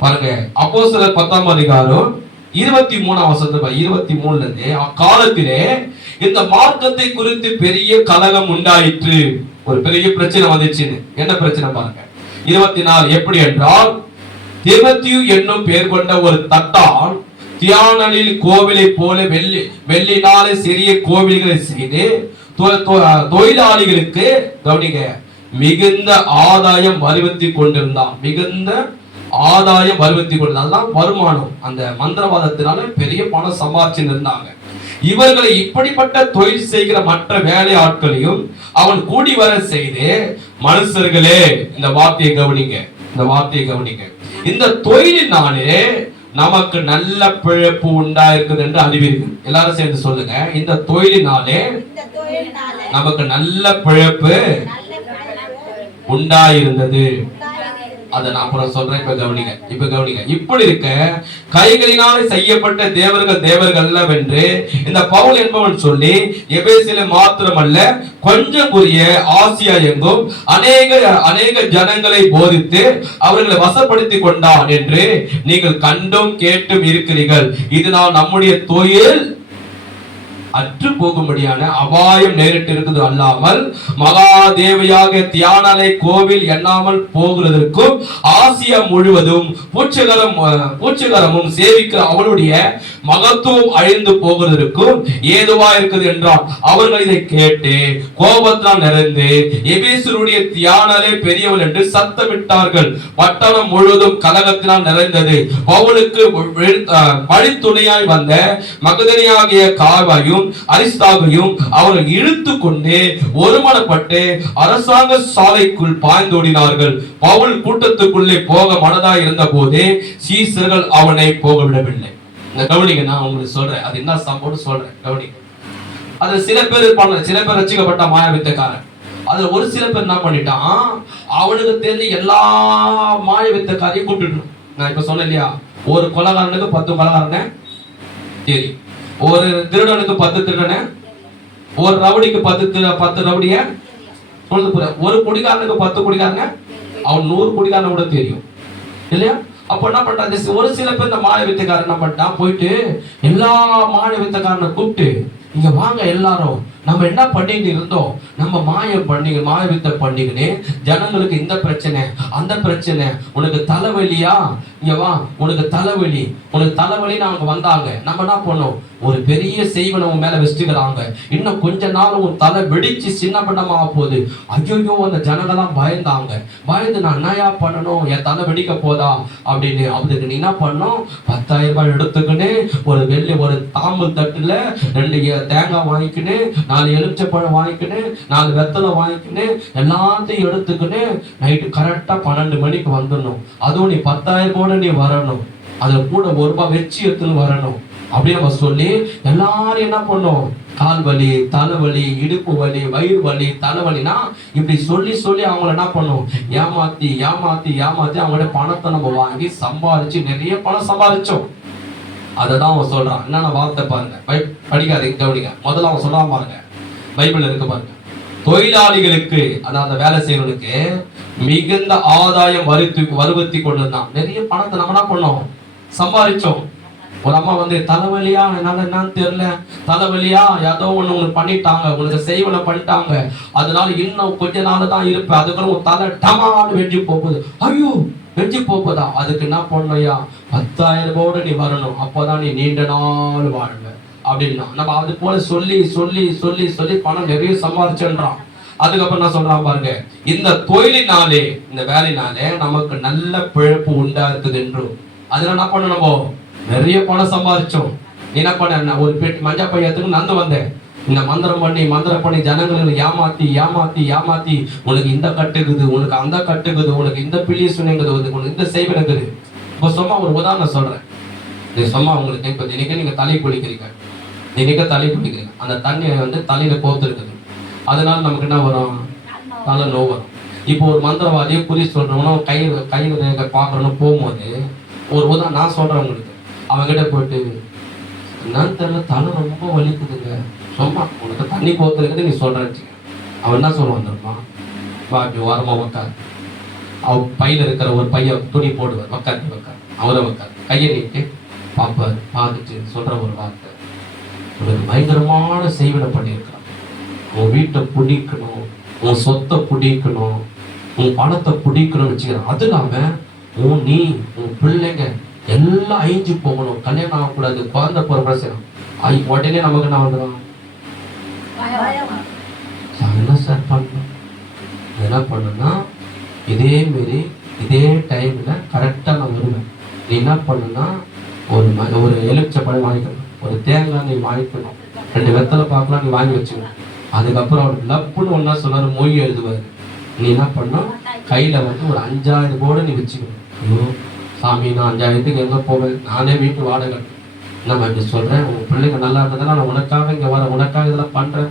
பாருங்க. அப்போஸ்தலர் 10ஆம் அதிகாரம் 23ஆம் வசனம் 23ல இருந்து, அக்காலத்திலே இந்த மார்க்கத்தை குறித்து பெரிய கலகம் உண்டாயிற்று. ஒரு பெரிய பிரச்சனை வந்துச்சு. என்ன பிரச்சனை பாருங்க. 24 எப்படி என்றால், தீமோத்தேயு என்னும் பெயர் கொண்ட ஒரு தட்டான் தியானலில் கோவிலை போல வெள்ளினாலே சிறிய கோவில்களை செய்து தொழிலாளிகளுக்கு கவனிங்க மிகுந்த ஆதாயம் வருவித்து கொண்டிருந்தான். மிகுந்த ஆதாயம் வருவித்து கொண்டிருந்தான், வருமானம். அந்த மந்திரவாதத்தினால பெரிய பணம் சம்பாதிச்சு இருந்தாங்க. இவர்களை இப்படிப்பட்ட தொழில் செய்கிற மற்ற வேலை ஆட்களையும் அவன் கூடி வர செய்து, மனுஷர்களே இந்த வார்த்தையை கவனிங்க, இந்த வார்த்தையை கவனிங்க, இந்த தொழிலினாலே நமக்கு நல்ல பிழைப்பு உண்டாயிருக்குது என்று அறிவீர்கள். எல்லாரும் சேர்ந்து சொல்லுங்க, இந்த தொழிலினாலே நமக்கு நல்ல பிழைப்பு உண்டாயிருந்தது. அதை நான் அப்புறம் சொல்றேன். இப்ப கவனிங்க, இப்ப கவனிங்க. இப்படி இருக்க கைகளினாலே செய்யப்பட்ட தேவர்கள் அல்லவென்று இந்த பவுல் என்பவன் சொல்லி, எபேசிலே மாத்திரமல்ல கொஞ்சம் கூறிய ஆசியா எங்கும் அநேக ஜனங்களை போதித்து அவர்களை வசப்படுத்தி கொண்டான் என்று நீங்கள் கண்டும் கேட்டும் இருக்கிறீர்கள். இதனால் நம்முடைய தொழில் அற்று போகும்படியான அபாயம் நேரிட்டு இருக்குது அல்லாமல், மகாதேவியாக தியானலை கோவில் எண்ணாமல் போகிறதற்கும் ஆசியா முழுவதும் பூச்சகரமும் சேவிக்கிற அவளுடைய மகத்துவம் அழிந்து போகிறதற்கும் ஏதுவா இருக்குது என்றான். அவர்கள் இதை கேட்டு கோபத்தினால் நிறைந்து எபேசுடைய தியானலே பெரியவள் என்று சத்தமிட்டார்கள். பட்டணம் முழுவதும் கலகத்தினால் நிறைந்தது. பவுலுக்கு வழித்துணையாய் வந்த மகதனியாகிய காவாயும் அரிஸ்தாகையும் அவர்கள் இழுத்து கொண்டு ஒருமனப்பட்டு அரசாங்க சாலைக்குள் பாய்ந்தோடினார்கள். பவுல் கூட்டத்துக்குள்ளே போக மனதாய் இருந்த போது சீசர்கள் அவனை போக விடவில்லை. இந்த கவனிங்க, நான் உங்களுக்கு சொல்றேன், அது என்ன சம்பவம் சொல்றேன், கவனிங்க. அது சில பேர் ரசிக்கப்பட்ட மாயவித்தைக்காரன். அதுல ஒரு சில பேர் என்ன பண்ணிட்டான், அவனுக்கு தெரிஞ்ச எல்லா மாயவித்தைக்காரையும் கூப்பிட்டு. நான் இப்ப சொன்னேன் இல்லையா, ஒரு கொலைகாரனுக்கு 10 கொலைகாரனை தெரியும், ஒரு திருடனுக்கு 10 திருடனை, ஒரு ரவுடிக்கு 10 ரவுடிய, ஒரு குடிகாரனுக்கு 10 குடிகாரன, அவன் 100 குடிகாரனை கூட தெரியும் இல்லையா? அப்ப என்ன பண்றாங்க, ஒரு சில பேர் இந்த மாய வித்தைக்காரன் என்ன பண்ணிட்டான், போயிட்டு எல்லா மாய வித்தைக்காரனை கூப்பிட்டு, இங்க வாங்க எல்லாரும், நம்ம என்ன பண்ணிட்டு இருந்தோம், நம்ம மாய வித்தை பண்ணிக்கினே ஜனங்களுக்கு இந்த பிரச்சனை அந்த பிரச்சனை, உனக்கு தலைவலியா, இங்க வா, உனக்கு தலைவலி அவங்க வந்தாங்க. நம்ம என்ன பண்ணோம், ஒரு பெரிய செய்வனை உன் மேல வச்சுக்கிறாங்க, இன்னும் கொஞ்ச நாள் உன் தலை வெடிச்சு சின்ன பண்ணமா போகுது. ஐயோ, அந்த ஜனங்கள்லாம் பயந்து நான் என்னையா பண்ணணும், என் தலை வெடிக்க போதா அப்படின்னு. அதுக்கு நீ என்ன பண்ணும், 10,000 ரூபாய் எடுத்துக்கின்னு ஒரு தாம்பல் தட்டுல 2 தேங்காய் வாங்கிக்கின்னு, 4 எலுமிச்சப்பழம் வாங்கிக்கின்னு, 4 வெத்தலை வாங்கிக்கின்னு, எல்லாத்தையும் எடுத்துக்கின்னு நைட்டு கரெக்டா 12 மணிக்கு வந்துடணும். அதுவும் நீ 10,000 கூட நீ வரணும், அதுல கூட 1 ரூபாய் வச்சு எடுத்துன்னு வரணும் அப்படின்னு நம்ம சொல்லி எல்லாரும் என்ன பண்ணோம், கால் வலி, தலைவலி, இடுப்பு வலி, வயிறு வலி, தலைவலினா இப்படி சொல்லி அவங்கள என்ன பண்ணும், ஏமாத்தி அவங்களோட பணத்தை நம்ம வாங்கி சம்பாதிச்சு நிறைய பணம் சம்பாதிச்சோம். அததான் அவன் சொல்றான். என்னென்ன வார்த்தை பாருங்க, படிக்காதீங்க, கவனிங்க. முதல்ல அவன் சொல்றான் பாருங்க, பைபிள் இருக்கு பாருங்க, தொழிலாளிகளுக்கு, அதாவது வேலை செய்வனுக்கு மிகுந்த ஆதாயம் வருவித்து கொண்டிருந்தான். நிறைய பணத்தை நம்ம என்ன பண்ணோம், சம்பாதிச்சோம். ஒரு அம்மா வந்து தலைவலியா, என்னால என்னன்னு தெரியல, தலைவலியா ஏதோ ஒண்ணு உங்களுக்கு பண்ணிட்டாங்க, உங்களுக்கு செய்வனை பண்ணிட்டாங்க, அதனால இன்னும் கொஞ்ச நாள் தான் இருப்பேன், அதுக்குள்ள உங்க தலை டமான்னு வெடிச்சு போகுது. ஐயோ வெடிச்சு போகுதா? அதுக்கு என்ன பண்ணலையா, 10,000 ரூபாயோட நீ வரணும், அப்போதான் நீ நீண்ட நாள் வாழ்வ அப்படின்னா. நம்ம அது போல சொல்லி சொல்லி சொல்லி சொல்லி பணம் நிறைய சம்பாதிச்சுன்றான். அதுக்கப்புறம் என்ன சொல்றான் பாருங்க, இந்த தொழிலினாலே, இந்த வேலையினாலே நமக்கு நல்ல பிழைப்பு உண்டா இருக்குது என்றும். அதுல என்ன பண்ணணும், நிறைய பணம் சம்பாதிச்சோம். என்ன பண்ண, ஒரு பெட்டி மஞ்சா பையத்துக்கு நந்து வந்தேன், இந்த மந்திரம் பண்ணி ஜனங்களை ஏமாத்தி ஏமாத்தி ஏமாத்தி உனக்கு இந்த கட்டுக்குது, உனக்கு அந்த கட்டுக்குது, உனக்கு இந்த பிள்ளை சுனைங்குது, உனக்கு இந்த செய்வனுக்குது. இப்போ சும்மா ஒரு உதாரணம் சொல்றேன். நீ சும்மா உங்களுக்கு இப்போ தினைக்கு நீங்க தலை குளிக்கிறீங்க, அந்த தண்ணியை வந்து தலையில கோத்துருக்குது, அதனால நமக்கு என்ன வரும், தலை நோய் வரும். இப்போ ஒரு மந்திரவாதியை குறி சொல்றவனோ கையில பாக்குறோன்னு போகும்போது ஒரு உதாரணம் நான் சொல்றேன் உங்களுக்கு, அவன்கிட்ட போயிட்டு என்னன்னு தெரியல தலை ரொம்ப வலிக்குதுங்க, சும்மா உனக்கு தண்ணி கோத்துருக்குது நீ சொல்றேன்னு, அவன் என்ன சொல்லுவான் தெரியுமா, வா அப்படி ஓரமா உக்காரு, அவன் பையில இருக்கிற ஒரு பையன் துணி போடுவார், உக்காரு அவரை உக்காரு, கையை நீட்டு பார்ப்பாரு, பார்த்துட்டு சொல்ற ஒரு வார்த்தை, உனக்கு பயங்கரமான செய்வனை பண்ணியிருக்கிறான், உன் வீட்டை பிடிக்கணும், உன் சொத்தை பிடிக்கணும், உன் பணத்தை பிடிக்கணும்னு வச்சுக்கிறான், அது இல்லாம நீ உன் பிள்ளைங்க எல்லாம் அழிஞ்சு போகணும், கல்யாணம் ஆகக்கூடாது, குழந்தை பிறப்பட செய்யணும். உடனே நமக்கு என்ன வந்துடும், என்ன சார் பண்ணணும், என்ன பண்ணுன்னா இதே மாரி இதே டைம்ல கரெக்டா நான் வருவேன். நீ என்ன பண்ணுன்னா ஒரு எலுமிச்சை பழம் வாங்கிக்கணும், ஒரு தேங்காய் நீ வாங்கிக்கணும், 2 வெத்தலை பார்க்கலாம் நீ வாங்கி வச்சுக்கணும். அதுக்கப்புறம் அவருக்கு லப்புன்னு ஒன்னா சொன்னாரு, மொழி எழுதுவாரு. நீ என்ன பண்ணணும், கையில வந்து ஒரு 5,000 கூட நீ வச்சுக்கணும். ஐயோ சாமி, நான் 5,000க்கு எங்க போவேன், நானே வீட்டு வாடகை, நம்ம இப்படி சொல்றேன், உங்க பிள்ளைங்க நல்லா இருந்ததுன்னா நான் உனக்காக இங்க வர, உனக்காக இதெல்லாம் பண்றேன்,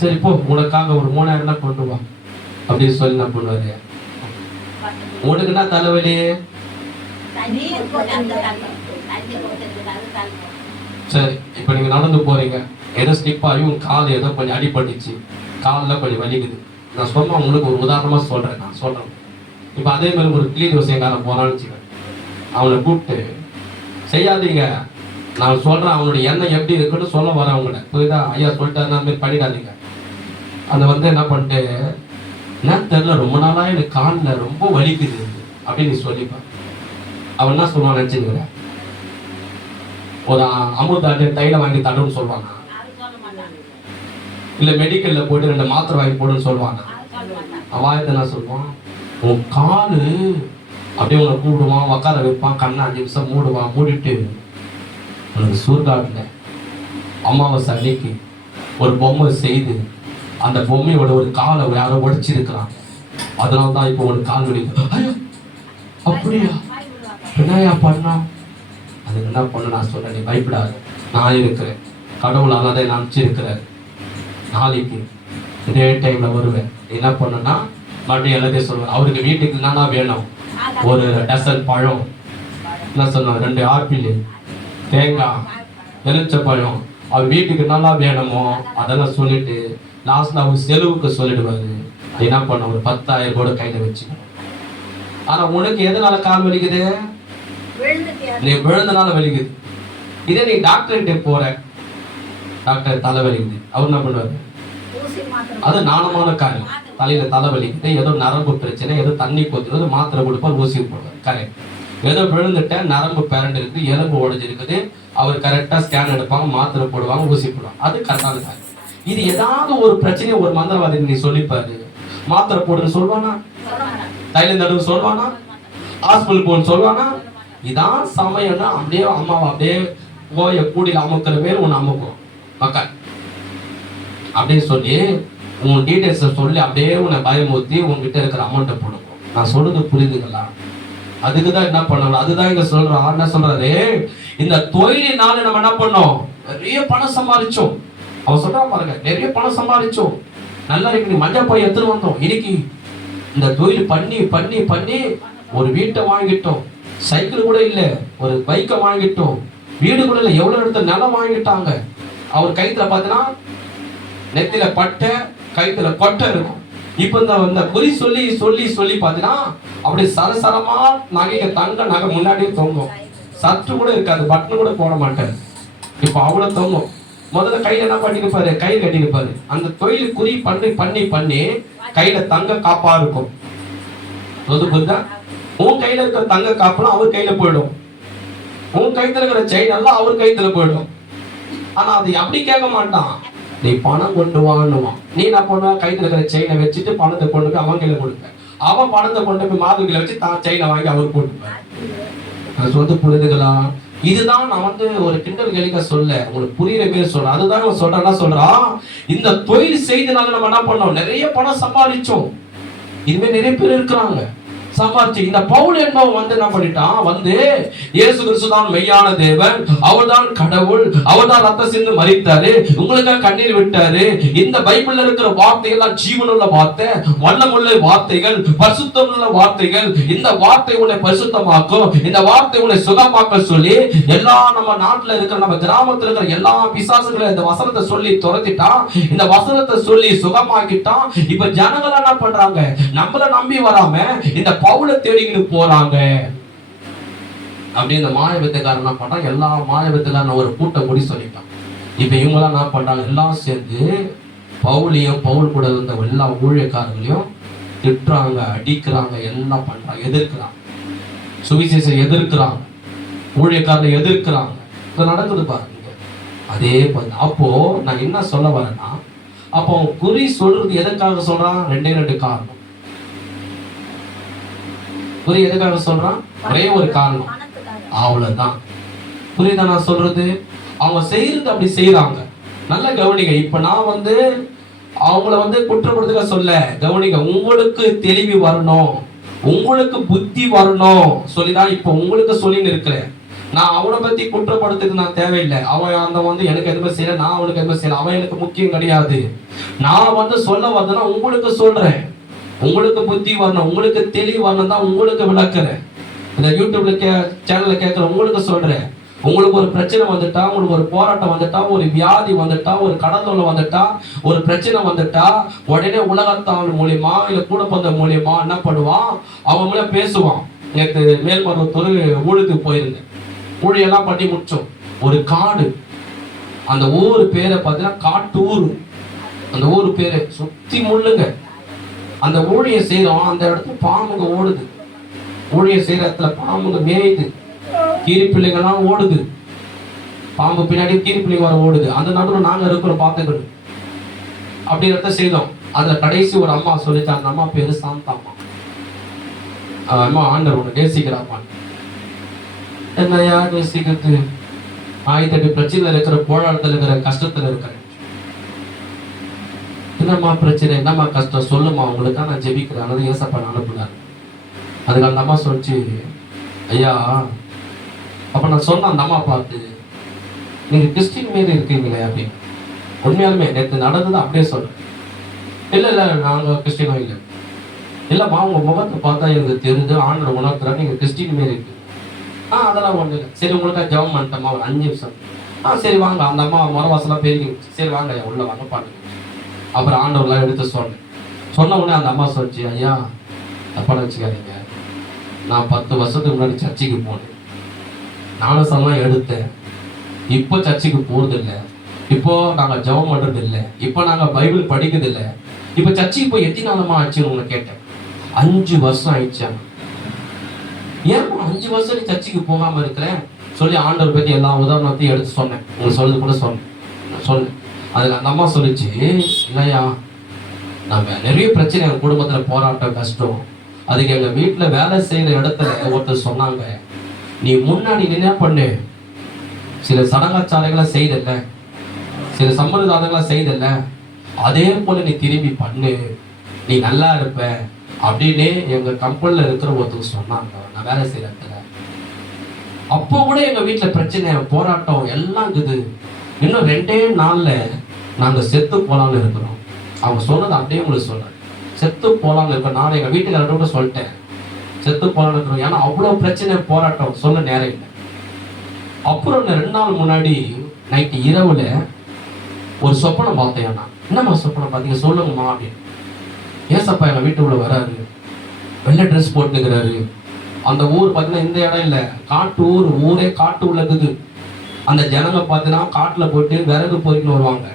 சரி போ, உனக்காக ஒரு 3,000 தான் கொண்டு வா அப்படின்னு சொல்லி நான் பண்ணுவாரு. உனக்குன்னா தலைவலி, சரி இப்ப நீங்க நடந்து போறீங்க, ஏதோ ஸ்லிப் ஆகி உங்க கால் ஏதோ கொஞ்சம் அடிபட்டுச்சு, காலில் கொஞ்சம் வலிக்குது. நான் சொன்னா உங்களுக்கு ஒரு உதாரணமா சொல்றேன், நான் சொல்றேன். இப்ப அதே மாதிரி ஒரு கிளி தோசைக்காரன் போறான்னு வச்சுக்கேன், அவனை கூப்பிட்டு செய்யாதீங்க, நான் சொல்றேன் அவனுடைய எண்ணம் எப்படி இருக்குன்னு சொல்ல வரேன் அவங்கள்ட்ட, புரியுதா, ஐயா சொல்லிட்டாரு அந்த மாதிரி பண்ணிடாதீங்க. அதை வந்து என்ன பண்ணிட்டு, என்ன தெரியல ரொம்ப நாளா எனக்கு காலில் ரொம்ப வலிக்குது அப்படின்னு நீ சொல்லிப்பான். அவன் என்ன சொல்லுவான் நினைச்சுக்கிற, ஒரு அமுதாட்டு தைல வாங்கி தடுன்னு சொல்லுவாங்க, இல்ல மெடிக்கல்ல போயிட்டு 2 மாத்திரை வாங்கி போடுன்னு சொல்லுவாங்க. அவாயத்தை என்ன சொல்லுவான், உன் காலு அப்படியே உன்னை கூப்பிடுவான், உட்கார வைப்பான், கண்ணை 5 நிமிஷம் மூடுவான், மூடிட்டு உனக்கு சூர்காட்டுல அமாவாசை அன்னைக்கு ஒரு பொம்மை செய்து அந்த பொம்மையோட ஒரு காலை யாரோ உடைச்சிருக்கிறாங்க, அதனால தான் இப்போ ஒரு கால் வலிக்குது. ஐயோ அப்படியா, என்னையா பண்ணா, அதுக்கு என்ன பண்ண, நான் சொல்றேன், நீ பயப்படாது, நான் இருக்கிறேன், கடவுள் அல்லாத நான் அனுப்பிச்சிருக்கிறேன், நாளைக்கு இதே டைம்ல வருவேன். என்ன பண்ணுன்னா மறுபடியும் எல்லாத்தையும் சொல்லுவேன். அவருக்கு வீட்டுக்கு என்னன்னா வேணும், ஒரு டசன் பழம், என்ன சொன்னோம், 2 ஆப்பிள், தேங்காய், எலுமிச்சை பழம், அவர் வீட்டுக்கு நல்லா வேணுமோ அதெல்லாம் சொல்லிட்டு லாஸ்ட்ல அவர் செலவுக்கு சொல்லிடுவாரு. என்ன பண்ண, ஒரு 10,000 கூட கையில வச்சுக்கணும். ஆனா உனக்கு எதனால கால் வலிக்குது, நீ விழுந்தனால வலிக்குது. இதே நீ டாக்டர்கிட்ட போற, டாக்டர் தலை வலிக்குது, அவர் என்ன பண்ணுவாரு, அது நாணமான காரியம், தலையில தலை வலிக்குது, ஏதோ நரம்பு பிரச்சனை, ஏதோ தண்ணி கொத்துறது, மாத்திரை கொடுப்பார், ஊசி போடுவார், கரெக்ட். ஏதோ விழுந்துட்ட, நரம்பு பேரண்ட் இருக்குது, எலும்பு உடைஞ்சிருக்குது, அவர் கரெக்டா ஸ்கேன் எடுப்பாங்க, மாத்திரை போடுவாங்க, ஊசி போடுவாங்க, அது கரெக்டான காரியம். இது ஏதாவது ஒரு பிரச்சனையை ஒரு மந்திரவாதி நீ சொல்லிப்பாரு, மாத்திரை போடுன்னு சொல்வானா, தைலம் தடுவு சொல்வானா, ஹாஸ்பிட்டல் போன்னு சொல்வானா, இதான் சமயம்னா அப்படியே அம்மாவை அப்படியே கோய கூடியில் அமுக்கிற பேர் ஒன்று அமுக்கும் மக்கள் அப்படின்னு சொல்லி உன் டீட்டெயில்ஸை சொல்லி அப்படியே உன்னை பயமுறுத்தி உன்கிட்ட இருக்கிற அமௌண்ட்டை போடுவோம். நான் சொல்றது புரியுதுங்களா? அதுக்குதான் என்ன பண்ணணும், அதுதான் இங்க சொல்றோம். என்ன சொல்றாரு, இந்த தொழிலினால நம்ம என்ன பண்ணோம், நிறைய பணம் சம்பாதிச்சோம். அவன் சொல்றான் பாருங்க, நிறைய பணம் சம்பாதிச்சோம், நல்லா இருக்கு, மஞ்சள் பை எடுத்துட்டு வந்தோம், இன்னைக்கு இந்த தொழில் பண்ணி பண்ணி பண்ணி ஒரு வீட்டை வாங்கிட்டோம், சைக்கிள் கூட இல்லை, ஒரு பைக்கை வாங்கிட்டோம், வீடு கூட இல்லை, எவ்வளவு இடத்துல நிலம் வாங்கிட்டாங்க. அவர் கைத்துல பார்த்தீங்கன்னா நெத்தில பட்டை, கைத்துல கொட்டை இருக்கும். இப்ப இந்த குறி சொல்லி சொல்லி சொல்லி பார்த்தீங்கன்னா அப்படி சரசரமா நகைங்க, தங்க நகை முன்னாடியே தொங்கும், சற்று கூட இருக்காது, பட்டன் கூட போட மாட்டார். இப்ப அவ்வளவு தொங்கும். முதல்ல கையில என்ன பண்ணிருப்பாரு, கயிறு கட்டிருப்பாரு. அந்த தொழில் குறி பண்ணி பண்ணி பண்ணி கையில தங்க காப்பா இருக்கும். புரியுதா? உன் கையில இருக்கிற தங்க காப்புலாம் அவர் கையில போயிடும், உன் கைத்துல இருக்கிற செயின் எல்லாம் அவர் கைத்துல போயிடும். ஆனா அது அப்படி கேட்க மாட்டான், நீ பணம் கொண்டு வாங்குவான். நீ என்ன பண்ணுவ, கைத்துல இருக்கிற செயினை வச்சுட்டு பணத்தை கொண்டு போய் அவன் கையில கொடுப்பேன். அவன் பணத்தை கொண்டு போய் மாதுகையில வச்சு தான் செயினை வாங்கி அவர் போட்டுப்பார். சொல்றது புரியுதுங்களா? இதுதான் நான் ஒரு கிண்டல் கேளிக்க சொல்ல, உங்களுக்கு புரியுற பேர் சொல்றேன். அதுதான் நான் சொல்றேன். சொல்றான், இந்த தொழில் செய்தனால நம்ம என்ன பண்ணோம், நிறைய பணம் சம்பாதிச்சோம். இதுவே நிறைய பேர் இருக்கிறாங்க சம்பாதிச்சு. இந்த பவுல் என்பவன் என்ன பண்ணிட்டான், இயேசு கிறிஸ்து தான் மெய்யான தேவன், அவர்தான் கடவுள், அவர்தான் ரத்த சிந்து மரித்தாரு, உங்களுக்காக கண்ணீர் விட்டாரு. இந்த பைபிள்ல இருக்கிற வார்த்தையெல்லாம் ஜீவனுள்ள வார்த்தை, வல்லமுள்ள வார்த்தைகள், பரிசுத்தமுள்ள வார்த்தைகள். இந்த வார்த்தை உன்னை பரிசுத்தமாக்கும், இந்த வார்த்தை உன்னை சுகமாக்க சொல்லி எல்லா நம்ம நாட்டுல இருக்கிற, நம்ம கிராமத்துல இருக்கிற எல்லா பிசாசுகளை இந்த வசனத்தை சொல்லி துரத்திட்டான், இந்த வசனத்தை சொல்லி சுகமாக்கிட்டான். இப்ப ஜனங்கள் என்ன பண்றாங்க, நம்மள நம்பி வராம இந்த பவுலை தேடிக்கிட்டு போறாங்க. அப்படி இந்த மாயவித்தைக்காரன் என்ன பண்றான், எல்லா மாயவித்தைக்காரன் ஒரு கூட்டம் கூடி சொல்லிட்டான். இப்ப இவங்கெல்லாம் என்ன பண்றாங்க, எல்லாம் சேர்ந்து பவுலையும் பவுல் கூட இருந்த எல்லா ஊழியக்காரங்களையும் திட்டுறாங்க, அடிக்கிறாங்க, எல்லாம் பண்றாங்க, எதிர்க்கிறாங்க, சுவிசேஷம் எதிர்க்கிறாங்க, ஊழியக்காரனை எதிர்க்கிறாங்க. இது நடக்குது பாருங்க. அதே அப்போ நான் என்ன சொல்ல வரேன்னா, அப்போ குறி சொல்றது எதற்காக சொல்றான், ரெண்டு காரணம். குறி எதுக்காக சொல்றான், ஒரே ஒரு காரணம், அவ்வளவுதான். புரியுதா நான் சொல்றது? அவங்க செய்யறது அப்படி செய்யறாங்க. நல்ல கவனிங்க. இப்ப நான் அவங்கள குற்றப்படுத்துக்க சொல்ல, கவனிங்க. உங்களுக்கு தெளிவு வரணும், உங்களுக்கு புத்தி வரணும் சொல்லிதான் இப்ப உங்களுக்கு சொல்லின்னு இருக்கிறேன். நான் அவனை பத்தி குற்றப்படுத்துக்கு நான் தேவையில்லை. அவன் எனக்கு எதுவுமே செய்யல, நான் அவனுக்கு எதுவுமே செய்யல, அவன் எனக்கு முக்கியம் கிடையாது. நான் சொல்ல வந்தேன்னா உங்களுக்கு சொல்றேன், உங்களுக்கு புத்தி வரணும், உங்களுக்கு தெளிவு வரணும் தான் உங்களுக்கு விளக்குறேன். இந்த யூடியூப்ல சேனல்ல கேட்கிற உங்களுக்கு சொல்றேன். உங்களுக்கு ஒரு பிரச்சனை வந்துட்டா, உங்களுக்கு ஒரு போராட்டம் வந்துட்டா, ஒரு வியாதி வந்துட்டா, ஒரு கடத்தொல்லை வந்துட்டா, ஒரு பிரச்சனை வந்துட்டா, உடனே உலகத்தாள் மூலியமா இல்ல கூட பந்த மூலியமா என்ன பண்ணுவான், அவங்க மூலம் பேசுவான். நேற்று மேல்மருவத்தூர் ஊருக்கு போயிருந்தேன், ஊழியெல்லாம் பண்ணி முடிச்சோம். ஒரு காடு, அந்த ஊர் பேரை பார்த்தீங்கன்னா காட்டூர். அந்த ஊர் பேரை சுத்தி முள்ளுங்க. அந்த ஊழியை செய்யறோம், அந்த இடத்துல பாம்புங்க ஓடுது, ஊழியை செய்யற இடத்துல பாம்புங்க மேயுது, கீரிப்பிள்ளைங்கெல்லாம் ஓடுது, பாம்பு பின்னாடி கீரிப்பிள்ளைங்க வர ஓடுது. அந்த நடுவில் நாங்க இருக்கிறோம் பார்த்துக்கணும். அப்படி இடத்த செய்தோம். அதுல கடைசி ஒரு அம்மா சொல்லிச்சு, அந்த அம்மா பேரு சாந்தாம்மா. அம்மா, ஆண்டவர் உன்னை நேசிக்கிறாம்மா. என்னையா நேசிக்கிறது, 1008 பிரச்சனைல இருக்கிற, போராட்டத்தில் இருக்கிற, கஷ்டத்துல இருக்கிற, என்னம்மா பிரச்சனை, என்னம்மா கஷ்டம் சொல்லுமா, உங்களுக்கா நான் ஜெபிக்கிறேன், அதாவது ஏசப்பா அனுப்புனார். அதுக்கு அந்த அம்மா சொல்லிச்சு, ஐயா. அப்ப நான் சொன்னேன் அந்த அம்மா பார்த்து, நீங்க கிறிஸ்டின் மாரி இருக்கீங்களே அப்படின்னு. உண்மையாலுமே நேற்று நடந்தது அப்படியே சொல்றேன். இல்ல நாங்க கிறிஸ்டினோ இல்லை. இல்லம்மா, உங்க முகத்தை பார்த்தா எனக்கு தெரிஞ்சு ஆண்டர் உணர்த்துறா நீங்க கிறிஸ்டின் மாரி இருக்கு. அதெல்லாம் ஒண்ணு இல்லை. சரி, உங்களுக்கா ஜெபம் பண்ணிட்டோமா ஒரு 5 நிமிஷம். சரி வாங்க. அந்த அம்மா முறவாசலாம் பெருகி, சரி வாங்க ஐயா உள்ள வாங்க பாருங்க. அப்புறம் ஆண்டவர்லாம் எடுத்து சொன்ன உடனே அந்த அம்மா சொல்லிச்சு, ஐயா தப்பா நினச்சிக்காதீங்க, நான் 10 வருஷத்துக்கு முன்னாடி சர்ச்சைக்கு போனேன், ஞானசம்லாம் எடுத்தேன், இப்போ சர்ச்சைக்கு போறது இல்லை, இப்போ நாங்க ஜெபம் பண்றது இல்லை, இப்போ நாங்க பைபிள் படிக்கிறது இல்லை, இப்போ சர்ச்சைக்கு போய் எத்தனை நாளமா ஆச்சுன்னு உங்களை கேட்டேன். 5 வருஷம் ஆயிடுச்சா. ஏன் 5 வருஷம் நீ சர்ச்சைக்கு போகாம இருக்கிறேன் சொல்லி ஆண்டவர் பத்தி எல்லா உதாரணத்தையும் எடுத்து சொன்னேன். உங்களுக்கு சொல்றது கூட சொன்னேன். அதுக்கு அந்த அம்மா சொல்லிச்சு, இல்லையா நம்ம நிறைய பிரச்சனை, எங்கள் குடும்பத்தில் போராட்டம், கஷ்டம். அதுக்கு எங்கள் வீட்டில் வேலை செய்கிற இடத்துல ஒருத்தர் சொன்னாங்க, நீ முன்னாடி என்ன பண்ணு, சில சடங்காச்சாரங்களை செய்தல்ல, சில சம்பிரதாயங்களை செய்தல்ல, அதே போல நீ திரும்பி பண்ணு, நீ நல்லா இருப்ப அப்படின்னு எங்கள் கம்பெனியில் இருக்கிற ஒருத்தர் சொன்னாங்க. நான் வேலை செய்கிற இடத்துல அப்போ கூட எங்கள் வீட்டில் பிரச்சனை, போராட்டம் எல்லாம் இருக்குது. இன்னும் 2 நாள்ல நாங்கள் செத்து போலான்னு இருக்கிறோம். அவங்க சொன்னது அப்படியே உங்களுக்கு சொல்றேன், செத்து போலான்னு இருக்கோம். நான் எங்கள் வீட்டுக்காரரோட சொல்லிட்டேன், செத்து போலான்னு இருக்கிறோம். ஏன்னா அவ்வளோ பிரச்சனை, போராட்டம், சொல்ல நேரம் இல்லை. அப்புறம் 2 நாள் முன்னாடி நைட்டு இரவுல ஒரு சொப்பனம் பார்த்தேன். நான் என்னம்மா சொப்பனம் பார்த்தீங்க சொல்லுங்கம்மா அப்படின்னு. ஏசப்பா எங்கள் வீட்டுக்குள்ள வராரு, வெள்ளை ட்ரெஸ் போட்டுக்கிறாரு, அந்த ஊர் பார்த்தீங்கன்னா இந்த இடம் இல்லை, காட்டு ஊர், ஊரே காட்டு உள்ளது. அந்த ஜனங்க பார்த்தீங்கன்னா காட்டுல போயிட்டு விறகு பொறிக்கணும் வருவாங்க,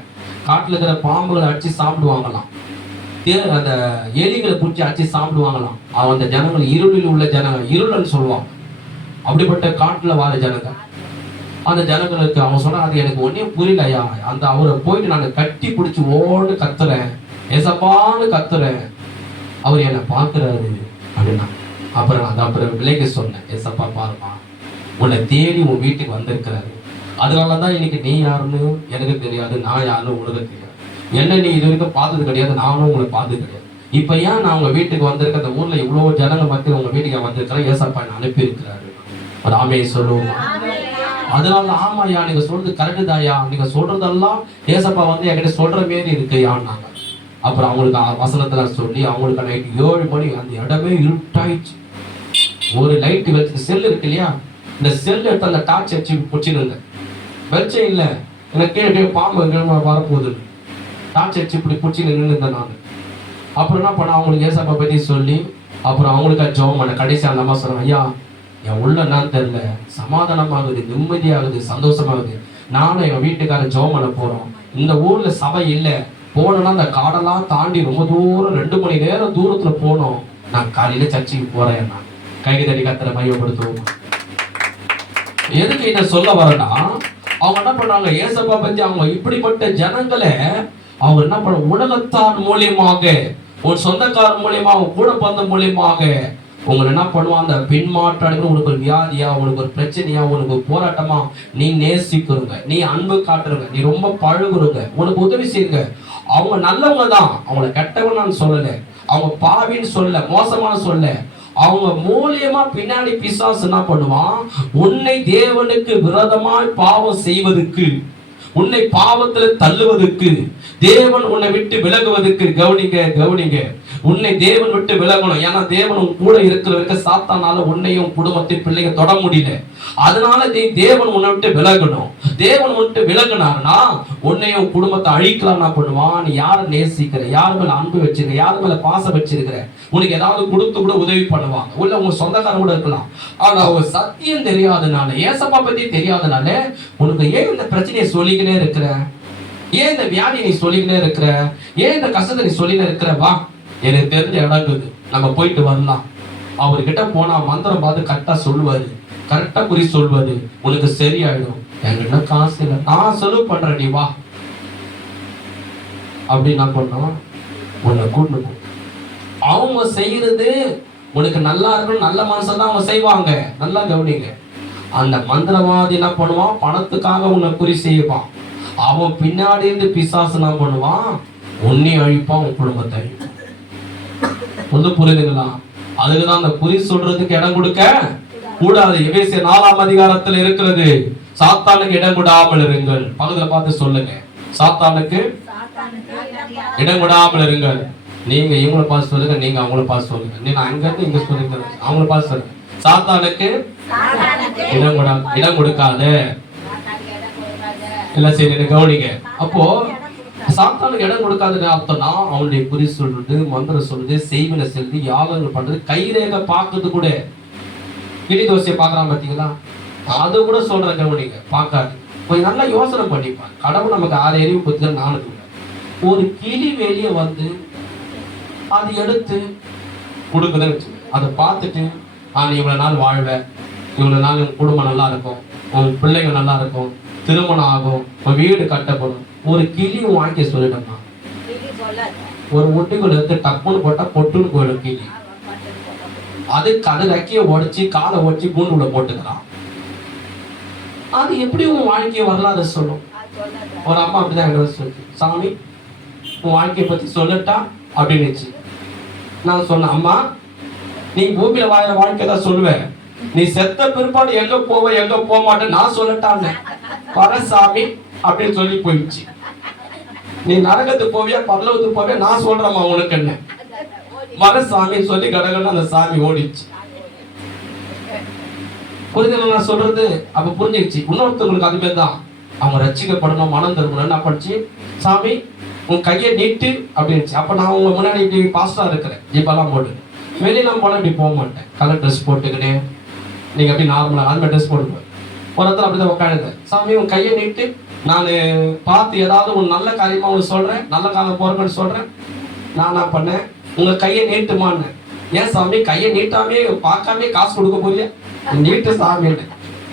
காட்டுல இருக்கிற பாம்புகளை அடிச்சு சாப்பிடுவாங்களாம், அந்த எலிகளை பிடிச்சி அடிச்சு சாப்பிடுவாங்களாம். அந்த ஜனங்கள் இருளில் உள்ள ஜனங்க, இருளன்னு சொல்லுவாங்க. அப்படிப்பட்ட காட்டுல வாழ ஜனங்க. அந்த ஜனங்களுக்கு அவன் சொன்னா, அது எனக்கு ஒன்னே புரியலையா, அந்த அவரை போயிட்டு நான் கட்டி பிடிச்சி ஓடு கத்துறேன், ஏசப்பான்னு கத்துறேன், அவர் என்னை பார்க்கிறாரு அப்படின்னா. அப்புறம் விலைக்கு சொன்னேன், ஏசப்பா பாருமா, உன்னை தேடி உன் வீட்டுக்கு வந்திருக்கிறாரு. அதனாலதான் இன்னைக்கு நீ யாருன்னு எனக்கு தெரியாது, நான் யாருன்னு உனக்கு தெரியாது, என்ன நீ இது வரைக்கும் பார்த்தது கிடையாது, நானும் உங்களை பார்த்தது கிடையாது. இப்ப ஏன் நான் உங்க வீட்டுக்கு வந்திருக்க, அந்த ஊர்ல இவ்வளவு ஜனங்க மத்தியில் உங்க வீட்டுக்கு வந்திருக்கிறேன், ஏசப்பா என்ன அனுப்பி இருக்கிறாரு. ஒரு ஆமையை சொல்லுவோம். அதனால ஆமாயா, நீங்க சொல்றது கரெக்டு தாயா, நீங்க சொல்றதெல்லாம் ஏசப்பா வந்து என்கிட்ட சொல்ற மாரி இருக்குயான்னாங்க. அப்புறம் அவங்களுக்கு வசனத்துல சொல்லி அவங்களுக்கு நைட் 7 மணி அந்த இடமே இருட்டாயிடுச்சு. ஒரு லைட் வச்சு, செல் இருக்கு இல்லையா, இந்த செல் எடுத்து அந்த டார்ச் வச்சு பிடிச்சிருந்தேன். வெளிச்சம் இல்லை, எனக்கு கீழே பாம்பு வரப்போகுது, டார்ச் வச்சு இப்படி பிடிச்சி நின்றுருந்தேன் நான். அப்புறம் என்ன பண்ண, அவங்களுக்கு ஏசப்பா பற்றி சொல்லி அப்புறம் அவங்களுக்கு ஜெபம் பண்ண. கடைசி அந்த அம்மா சொன்னாங்க, ஐயா என் உள்ள என்னன்னு தெரியல, சமாதானமாகுது, நிம்மதியாகுது, சந்தோஷமாகுது, நானும் என் வீட்டுக்காரன் ஜெபம் பண்ண போறோம். இந்த ஊர்ல சபை இல்லை, போனோம்னா அந்த காடெல்லாம் தாண்டி ரொம்ப தூரம் 2 மணி நேரம் தூரத்துல போனோம், நான் காலையில சர்ச்சுக்கு போறேன். நான் கைக்கு தடி கத்தரை மையப்படுத்துவோம். எதுக்கு இதை சொல்ல வரேன்னா, அவங்க என்ன பண்ணாங்க, ஏசப்பா பத்தி அவங்க இப்படிப்பட்ட ஜனங்களை அவங்க என்ன பண்ண, உலகத்தார் மூலியமாக, ஒரு சொந்தக்காரர் மூலியமா, அவங்க கூட பிறந்த மூலியமாக உங்களை என்ன பண்ணுவான், அந்த பின்மாற்றம், உனக்கு ஒரு வியாதியா, உனக்கு ஒரு பிரச்சனையா, உனக்கு ஒரு போராட்டமா, நீ நேசிக்கிறங்க, நீ அன்பு காட்டுறங்க, நீ ரொம்ப பழகுறங்க, உனக்கு உதவி செய்யுங்க. அவங்க நல்லவங்க தான், அவங்கள கெட்டவங்க நான் சொல்லல, அவங்க பாவின்னு சொல்ல, மோசமான சொல்ல, அவங்க மூலியமா பின்னாடி பிசாசு என்ன பண்ணுவான், உன்னை தேவனுக்கு விரோதமாய் பாவம் செய்வதற்கு, உன்னை பாவத்துல தள்ளுவதற்கு, தேவன் உன்னை விட்டு விலகுவதற்கு, கவனிங்க, உன்னை தேவன் விட்டு விலகணும். ஏன்னா தேவன் உன் கூட இருக்கிறவருக்கு சாத்தானால உன்னையும் குடும்பத்தின் பிள்ளைங்க தொட முடியல. அதனால தேவன் உன்னை விட்டு விலகணும். தேவன் விட்டு விலகினாருன்னா உன்னையும் குடும்பத்தை அழிக்கலாம். என்ன பண்ணுவான், நீ யாரை நேசிக்கிற, யார் மேல அன்பு வச்சிருக்க, யார் மேல பாசம் வச்சிருக்கிற, உனக்கு ஏதாவது கொடுத்து கூட உதவி பண்ணுவாங்க, உள்ள உங்க சொந்தக்காரன் கூட இருக்கலாம். ஆனா ஒரு சத்தியம் தெரியாதனால, ஏசப்பா பத்தி தெரியாதனால உனக்கு ஏன் இந்த பிரச்சனையை சொல்லிக்கினே இருக்கிற, ஏன் இந்த வியாதி நீ சொல்லிக்கினே இருக்கிற, ஏன் இந்த கஷ்டத்தை நீ சொல்லிக்கினே இருக்கிற, வா எனக்கு தெரிஞ்ச இடங்குது, நம்ம போயிட்டு வரலாம். அவர்கிட்ட போனா மந்திரம் பார்த்து கரெக்டா சொல்லுவாரு, கரெக்டா குறி சொல்வாரு, உனக்கு சரியாயிடும். என்கிட்ட காசு இல்லை, நான் செலவு பண்றேன், நீ வா அப்படி என்ன பண்ணோம், உன்னை கூட்டு. அவங்க செய்யறது உனக்கு நல்லா இருக்கணும், நல்ல மனசை தான் அவங்க செய்வாங்க. நல்லா கவனிங்க, அந்த மந்திரவாதி என்ன பண்ணுவான், பணத்துக்காக உன்னை குறி செய்வான். அவன் பின்னாடி இருந்து பிசாசு என்ன பண்ணுவான், உன்னை அழிப்பான், உன் குடும்பத்தை அழிப்பான். ஒன்று புரியுதுங்களா? அதுக்குதான் அந்த குறி சொல்றதுக்கு இடம் கொடுக்க கூடாது. எபேசியர் 4ஆம் அதிகாரத்தில் இருக்கிறது, சாத்தானுக்கு இடம் கொடாமல் இருங்கள். பக்கத்துல பார்த்து சொல்லுங்க, சாத்தானுக்கு இடம் கொடாமல் இருங்கள். நீங்க இவங்களை பார்த்து சொல்லுங்க, நீங்க அவங்கள பார்த்து சொல்லுங்க, நீங்க அங்க இருந்து இங்க சொல்லுங்க, அவங்கள பார்த்து சொல்லுங்க. சாத்தானுக்கு இடம் கொடுக்காத. இல்ல சரி கவனிங்க. அப்போ சாத்தானுக்கு இடம் கொடுக்காதுன்னு அர்த்தம்னா, அவனுடைய குறி சொல்றது, மந்திரம் சொல்றது, செய்வினை செல்வது, யாகங்கள் பண்றது, கைரேகை பார்க்கறது கூட, கிளி தோசையை பார்க்கறான் பார்த்தீங்களா, அது கூட சொல்ற கவனிங்க, பார்க்காது. கொஞ்சம் நல்லா யோசனை பண்ணிப்பாங்க. கடவுள் நமக்கு 6 அறிவு பத்தி 4 ஒரு கிளி வெளியே வந்து அது எடுத்து கொடுக்குதுன்னு வச்சு, அதை பார்த்துட்டு நீ இவ்வளவு நாள் வாழ்வ, இவ்வளவு நாள் உன் குடும்பம் நல்லா இருக்கும், உன் பிள்ளைங்க நல்லா இருக்கும், திருமணம் ஆகும், உன் வீடு கட்டப்படும். ஒரு கிளி வாங்கி சொல்லிட்டோம்னா, ஒரு முட்டைக்குள்ள எடுத்து டப்புன்னு போட்டா பொட்டுன்னு போயிடும் கிளி. அதுக்கு அது ரெக்கைய உடைச்சு காலை உடைச்சு கூண்டுக்குள்ள போட்டுக்கிறான். அது எப்படி உன் வாழ்க்கையை வரலாறு சொல்லும்? ஒரு அம்மா அப்படிதான் எங்களுக்கு சொல்லு, சாமி உன் வாழ்க்கையை பத்தி சொல்லட்டா அப்படின்னு. நான் சொன்னேன், அம்மா நீ பூமியில வாழ வாழ்க்கை தான் சொல்லுவேன், நீ செத்த பிற்பாடு எங்க போவ எங்க போக மாட்டேன் நான் சொல்லட்டான்னு. வர சாமி அப்படின்னு சொல்லி போயிடுச்சு. நீ நரகத்துக்கு போவியா பரலோகத்துக்கு போவியா நான் சொல்றேம்மா உனக்கு என்ன, வர சாமி சொல்லி கடகன்னு அந்த சாமி ஓடிச்சு. புரிதல் நான் சொல்றது அப்ப புரிஞ்சிடுச்சு. இன்னொருத்தவங்களுக்கு அது மாதிரி தான், அவங்க ரட்சிக்கப்படணும், மனம் திரும்பணும். என்ன பண்ணிச்சு, சாமி உன் கையை நீட்டு அப்படின்னு. அப்ப நான் உங்க முன்னாடி இப்படி பாஸ்டா இருக்கிறேன், ஜீப்பெல்லாம் போட்டு, வெளியெல்லாம் போனால் இப்படி போக மாட்டேன். கலர் ட்ரெஸ் போட்டுக்கிட்டு நீங்கள் அப்படி நார்மலாக அது மாதிரி ட்ரெஸ் போட்டுப்பேன். ஒரு இடத்துல அப்படி தான் உட்காந்துட்டேன். சாமி உன் கையை நீட்டு, நான் பார்த்து ஏதாவது ஒரு நல்ல காரியமாக உங்களுக்கு சொல்கிறேன், நல்ல காலம் போகிறேன்னு சொல்கிறேன். நான் என்ன பண்ணேன், உங்கள் கையை நீட்டுமான்னு. ஏன் சாமி கையை நீட்டாமே பார்க்காமே காசு கொடுக்க போறியா? நீட்டு சாமின்னு.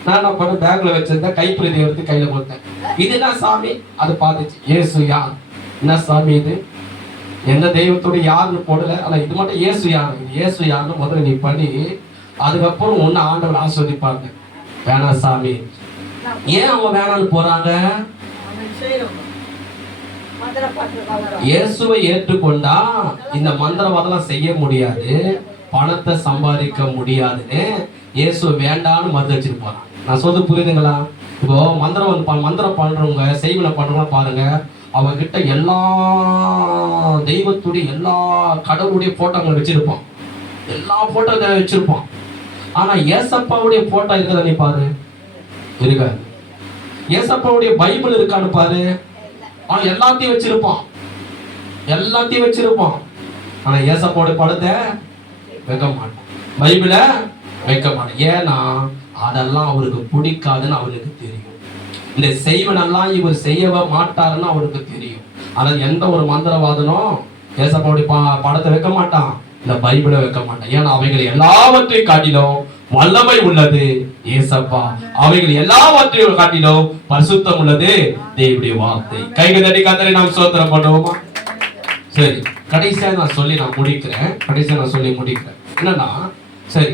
நான் என்ன பண்ணேன், பேக்கில் வச்சிருந்தேன், கைப்பிரதி எடுத்து கையில் கொடுத்தேன். இது என்ன சாமி? அது பார்த்துச்சு. ஏசு யார்? என்ன சாமி இது? எந்த தெய்வத்தோட யாருன்னு போடல, ஆனால் இது மட்டும் ஏசு யார், இது ஏசு யாருன்னு முதல்ல நீ பண்ணி அதுக்கப்புறம் ஒன்று ஆண்டவர் ஆஸ்வதிப்பாங்க. வேணாம் சாமி. ஏன் அவங்க வேணான்னு போறாங்க? இயேசுவை ஏற்றுக்கொண்டா இந்த மந்திரவாதம் செய்ய முடியாது, பணத்தை சம்பாதிக்க முடியாதுன்னு இயேசுவை வேண்டான்னு மறுத்து வச்சுட்டு போறான். நான் சொல்றது புரியுதுங்களா? இப்போ மந்திரம் பண்றவங்க, செய்வனை பண்றவங்க பாருங்க, அவங்க கிட்ட எல்லா தெய்வத்துடைய எல்லா கடவுளுடைய போட்டோங்களை வச்சிருப்பான், எல்லா போட்டோ வச்சிருப்பான். ஆனா ஏசப்பாவுடைய போட்டோ இருக்கிறத நீ பாரு, இருக்காது. ஏசப்பாவுடைய பைபிள் இருக்கான்னு பாரு, அவன் எல்லாத்தையும் வச்சிருப்பான், எல்லாத்தையும் வச்சிருப்பான். ஆனா ஏசப்பாவுடைய படத்தை வைக்க மாட்டான், பைபிள வைக்க மாட்டான். ஏன்னா அதெல்லாம் அவருக்கு பிடிக்காதுன்னு அவனுக்கு தெரியும். இந்த செய்வனெல்லாம் இவர் செய்யவே மாட்டாருன்னு அவனுக்கு தெரியும். ஆனால் எந்த ஒரு மந்திரவாதனும் ஏசப்பாவுடைய படத்தை வைக்க மாட்டான், இந்த பைபிளை வைக்க மாட்டான். ஏன்னா அவைகள் எல்லாவற்றையும் காட்டிலும் வல்லமை உள்ளது ஏசப்பா, அவைகள் எல்லாவற்றையும் காட்டிலும் பரிசுத்தம் உள்ளது தேவனுடைய வார்த்தை. கைகள் தட்டி கர்த்தரை நாம் ஸ்தோத்திரம் பண்ணுவோமா? சரி, கடைசியா நான் சொல்லி முடிக்கிறேன். என்னன்னா, சரி,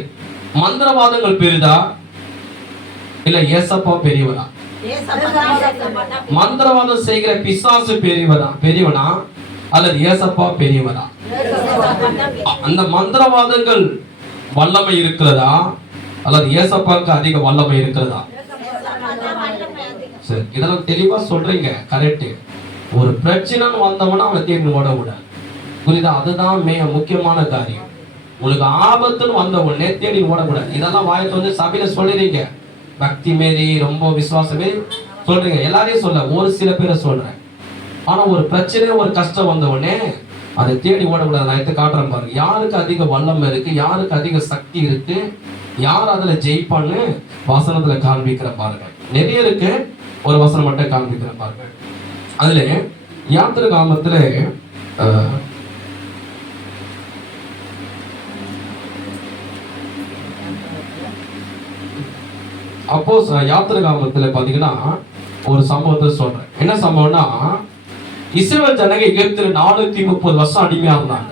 மந்திரவாதங்கள் பெரிதா இல்ல ஏசப்பா பெரியவனா? மந்திரவாதம் செய்கிற பிசாசு பெரியவனா அல்லது ஏசப்பா பெரியவனா? அந்த மந்திரவாதங்கள் வல்லமை இருக்கிறதா அல்லது ஏசப்பாவுக்கு அதிக வல்லமை இருக்கிறதா? சரி, இதெல்லாம் தெளிவா சொல்றீங்க, கரெக்ட். ஒரு பிரச்சனைன்னு வந்தவனா அவனை தேடி ஓட விடாது, புரியுதா? அதுதான் முக்கியமான காரியம். உங்களுக்கு ஆபத்துன்னு வந்த உடனே தேடி ஓடக்கூடாது. இதெல்லாம் வாயத்து வந்து சபையில சொல்லிடுறீங்க, பக்தி மாரி ரொம்ப விசுவாசமே சொல்றீங்க, எல்லாரையும் சொல்ல, ஒரு சில பேரை சொல்றேன். ஆனா ஒரு பிரச்சனை ஒரு கஷ்டம் வந்த உடனே அதை தேடி ஓடக்கூடாது. நான் எடுத்து காட்டுறேன் பாருங்க, யாருக்கு அதிக வல்லமை இருக்கு, யாருக்கு அதிக சக்தி இருக்கு, யார் அதுல ஜெயிப்பான்னு வசனத்துல காண்பிக்கிற பாருங்க. நிறைய இருக்கு, ஒரு வசனம் மட்டும் காண்பிக்கிற பாருங்க. அதுல யாத்திராகமத்துல அப்போ யாத்திராகமத்துல பாத்தீங்கன்னா ஒரு சம்பவத்தை சொல்றேன். என்ன சம்பவம்னா, இஸ்ரவேல் ஜனங்க எகிப்தில் 430 வருஷம் அடிமையா இருந்தாங்க.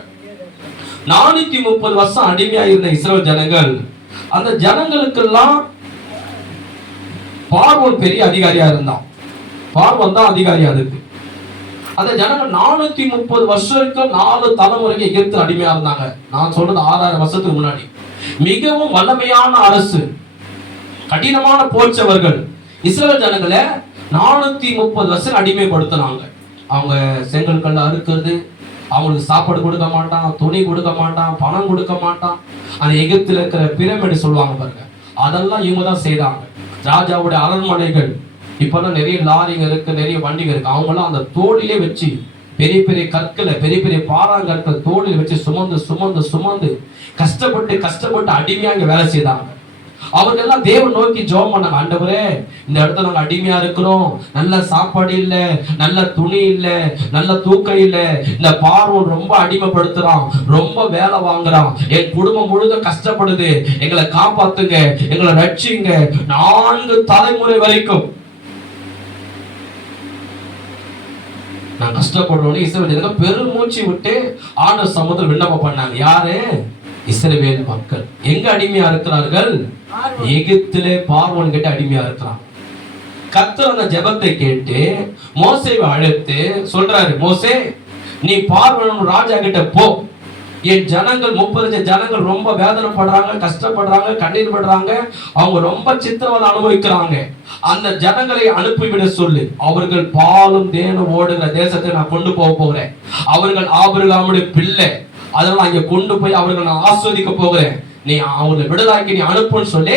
430 வருஷம் அடிமையா இருந்த இஸ்ரவேல் ஜனங்கள், அந்த ஜனங்களுக்கெல்லாம் பார்வோன் பெரிய அதிகாரியா இருந்தான். பார்வோன் தான் அதிகாரியா இருக்கு. அந்த ஜனங்கள் 430 வருஷத்துக்கு 4 தலைமுறைக்கு எகிப்தில் அடிமையா இருந்தாங்க. நான் சொல்றது 6000 வருஷத்துக்கு முன்னாடி. மிகவும் வல்லமையான அரசு, கடினமான போர்ச்சவர்கள் இஸ்ரவேல் ஜனங்களை 430 வருஷம் அடிமைப்படுத்தினாங்க. அவங்க செங்கல் கல்ல அறுக்கிறது, அவங்களுக்கு சாப்பாடு கொடுக்க மாட்டான், துணி கொடுக்க மாட்டான், பணம் கொடுக்க மாட்டான். அந்த எகிப்தில் இருக்கிற பிரமிடு சொல்லுவாங்க பாருங்க, அதெல்லாம் இவங்க தான் செய்தாங்க. ராஜாவுடைய அரண்மனைகள் இப்பெல்லாம் நிறைய லாரிங்க இருக்கு, நிறைய வண்டிங்க இருக்கு. அவங்கெல்லாம் அந்த தோளிலே வச்சு பெரிய பெரிய கற்களை, பெரிய பெரிய பாறாங்கற்கள் தோளில் வச்சு சுமந்து சுமந்து சுமந்து கஷ்டப்பட்டு அடிமையா இங்க வேலை செய்தாங்க. அவர்களெல்லாம் தேவன் நோக்கி ஜெபம் பண்ணாங்க, ஆண்டவரே இந்த இடத்துல நாங்க அடிமையா இருக்கிறோம், நல்ல சாப்பாடு இல்ல, நல்ல துணி இல்ல, நல்ல தூக்கம் இல்ல, இந்த பார்வோன் ரொம்ப அடிமைப்படுத்துறான், ரொம்ப வேலை வாங்குறான், என் குடும்பம் முழுதும் கஷ்டப்படுது, எங்களை காப்பாத்துங்க, எங்களை ரட்சிங்க. 4 தலைமுறை வரைக்கும் நான் கஷ்டப்படுறோன்னு இஸ்ரவேல் பெருமூச்சு விட்டு ஆண்டவர் சமூகத்தில் விண்ணப்பம் பண்ணாங்க. யாரு? இஸ்ரவேல் மக்கள். எங்க அடிமையா இருக்கிறார்கள்? எகிப்திலே பார்வோன் கிட்ட அடிமையா இருக்கிறான். கர்த்தர் அந்த ஜெபத்தை கேட்டு மோசேவை அழைத்து சொல்றாரு, மோசே நீ பார்வோன் ராஜா கிட்ட போ, என் ஜனங்கள் 30 ஜனங்கள் ரொம்ப வேதனைப்படுறாங்க, கஷ்டப்படுறாங்க, கண்ணீர் படுறாங்க, அவங்க ரொம்ப சித்திரவதை அனுபவிக்கிறாங்க, அந்த ஜனங்களை அனுப்பிவிட சொல்லு. அவர்கள் பாலும் தேனும் ஓடுகிற தேசத்தை நான் கொண்டு போகிறேன், அவர்கள் ஆபிரகாமுடைய பிள்ளை, அதனால அங்க கொண்டு போய் அவர்கள் நான் ஆஸ்வதிக்க போகிறேன், நீ அவங்களை விடுதலாக்கி நீ அனுப்புன்னு சொல்லி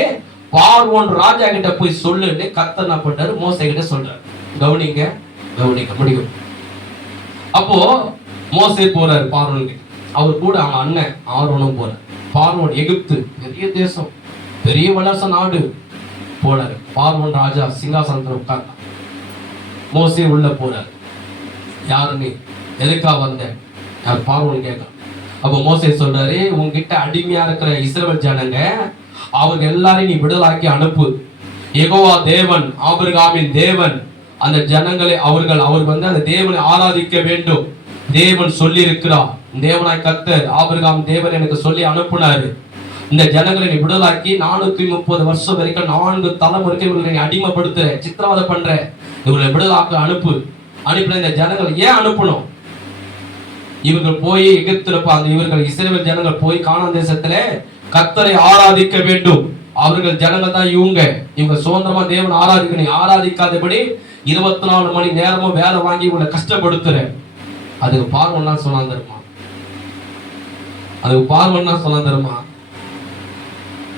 பார்வோன் ராஜா கிட்ட போய் சொல்லுன்னு கர்த்தர் என்ன பண்றாரு, மோசே கிட்ட சொல்றாரு. கவனிங்க முடியும். அப்போ மோசே போறாரு பார்வோன் கிட்ட. அவர் கூட அவங்க அண்ணன் ஆரோனும் போற. பார்வோன் எகிப்து பெரிய தேசம், பெரிய வல்லரச நாடு போறாரு. பார்வோன் ராஜா சிங்காசனத்தில் உட்கார்ந்தான். மோசே உள்ள போறாரு. யாரு நீ, எதுக்கா வந்த, யார் பார்வோன் கேட்க. அப்ப மோசே சொல்றாரு, உங்ககிட்ட அடிமையா இருக்கிற இஸ்ரவேல் ஜனங்க, அவங்க எல்லாரையும் நீ விடுதலாக்கி அனுப்பு. யெகோவா தேவன், ஆபிரகாமின் தேவன் அந்த ஜனங்களை அவர் வந்து அந்த தேவனை ஆராதிக்க வேண்டும். தேவன் சொல்லி இருக்கிறார். தேவனாய் கர்த்தர் ஆபிரகாம் தேவன் எனக்கு சொல்லி அனுப்புனாரு. இந்த ஜனங்களை நீ விடுதலாக்கி 430 வருஷம் வரைக்கும் 4 தலைமுறைக்கு இவர்களை நீ அடிமைப்படுத்துற, சித்திரவதை பண்ற, இவர்களை விடுதலாக்க அனுப்பு. அனுப்பின இந்த ஜனங்களை ஏன் அனுப்பணும்? இவர்கள் போய் எகிப்தில் இவர்கள் இஸ்ரவேல் ஜனங்கள் போய் கானான் தேசத்துல கர்த்தரை ஆராதிக்க வேண்டும். அவர்கள் ஜனங்கள் தான் இவங்க சுதந்திரமா தேவன் ஆராதிக்கணும். ஆராதிக்காதபடி 24 மணி நேரமும் வேலை வாங்கி இவங்களை கஷ்டப்படுத்துற. அதுக்கு பார்வன்னா சொன்னா தருமா? அதுக்கு பார்வன்னா சொன்னா தருமா?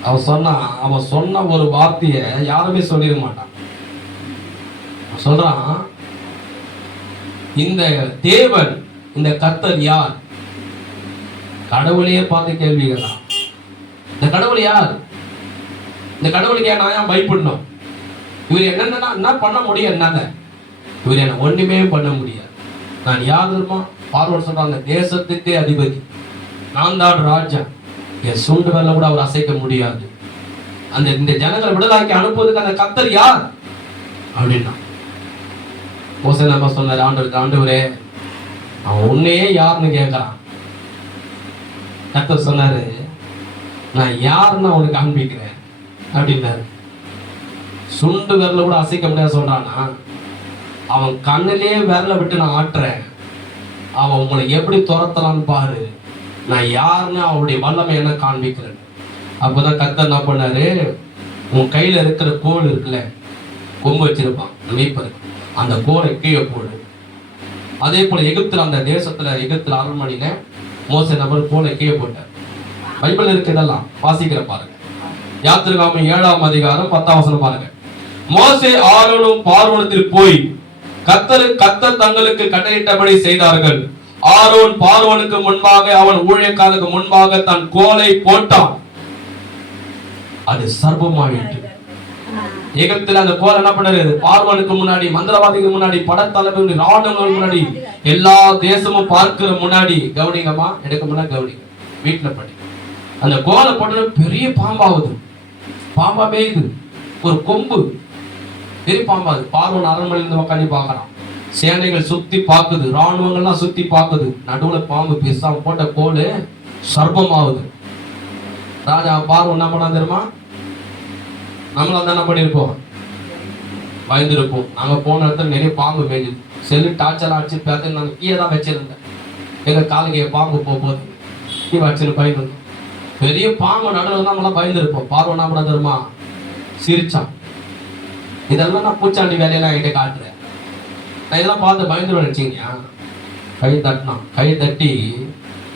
அவன் சொன்ன ஒரு வார்த்தைய யாருமே சொல்லிட மாட்டான். சொல்றான், இந்த தேவன், இந்த கர்த்தர் யார்? கடவுளையே பார்த்து கேள்வி கேட்கலாம். இந்த கடவுள் யார்? இந்த கடவுளுக்கு நான் ஏன் பயப்படணும்? இவர் என்ன பண்ண முடியும்? என்னால இவர் என்ன ஒண்ணுமே பண்ண முடியாது. நான் யார் தெரியுமா? பார்வோன் சொல்றான், அந்த தேசத்துக்கே அதிபதி நான் தான் ராஜா, என் சுண்டு வேலை கூட அவர் அசைக்க முடியாது. இந்த ஜனங்களை விடுதலாக்கி அனுப்புவதுக்கு அந்த கர்த்தர் யார் அப்படின்னா மோசே நம்ம சொன்னார், ஆண்டவரே அவன் உன்னையே யாருன்னு கேட்கறான். கர்த்தர் சொன்னாரு, நான் யாருன்னு அவனுக்கு காண்பிக்கிறேன் அப்படின்னாரு. சுண்டு விரல கூட அசைக்க முடியாது சொல்றானா? அவன் கண்ணிலே விரல விட்டு நான் ஆட்டுறேன், அவன் உங்களை எப்படி துரத்தலான்னு பாரு, நான் யாருன்னு அவனுடைய வல்லமை என்ன காண்பிக்கிறேன். அப்பதான் கர்த்தர் என்ன பண்ணாரு, உன் கையில இருக்கிற கோல் இருக்குல்ல, கொம்பு வச்சிருப்பான் மீட்பர், அந்த கோலை கீழே போடு. அதே போல எகிப்துல, அந்த தேசத்துல எகிப்துல அரண்மனையில மோசே நபர் கோலை கீழே போட்டார். பைபிள் இருக்கு, இதெல்லாம் வாசிக்கிற பாருங்க. யாத்திராகமம் 7ஆம் அதிகாரம் 10ஆம் வசனம் பாருங்க. மோசே ஆரோனும் பார்வோனத்தில் போய் கர்த்தர் தங்களுக்கு கட்டளையிட்டபடி செய்தார்கள். ஆரோன் பார்வோனுக்கு முன்பாக, அவன் ஊழியக்காரருக்கு முன்பாக தன் கோலை போட்டான். அது சர்ப்பமாயிற்று. எகிப்தில் அந்த கோல் என்ன பண்ணாரு? பார்வோனுக்கு முன்னாடி, மந்திரவாதிக்கு முன்னாடி, படத்தலைவர்கள், ராணுவங்கள் முன்னாடி, எல்லா தேசமும் பார்க்கிற முன்னாடி, கவனிங்கம்மா, எடுக்க முன்னாடி கவனிங்க, வீட்டுல படி. அந்த கோலை போட்டு பெரிய பாம்பாகுது. பாம்பாவே இது ஒரு கொம்பு, பெரிய பாம்பாது. பார்வோன் அரண்மனையில இருந்து உட்காந்து பாக்குறான். சேனைகள் சுத்தி பாக்குது, ராணுவங்கள்லாம் சுத்தி பாக்குது. நடுவுல பாம்பு, பேசாம போட்ட கோலு சர்ப்பமாகுது. ராஜா பார்வோன் என்ன பண்ணா தெரியுமா? நம்மள என்ன பண்ணிருப்போம்? பயந்துருப்போம். நாங்க போன இடத்துல நிறைய பாம்பு மேய்ஞ்சுது. செல்லு டார்ச்செல்லாம் அடிச்சு பார்த்து நாங்க கீழே தான் வச்சிருந்தேன். எங்க காலுக்கு பாம்பு போகுது கீ வச்சுன்னு பயந்துருந்தோம். பெரிய பாம்பு நடுவில் நம்மளாம் பயந்துருப்போம். பார்வோன் என்ன பண்ண தெரியுமா? சிரிச்சான். இதெல்லாம் நான் பூச்சாண்டி வேலையெல்லாம் என்கிட்ட காட்டுறேன், நான் இதெல்லாம் பார்த்து பயந்துருவேன் நினைச்சீங்க. கை தட்டினான். கை தட்டி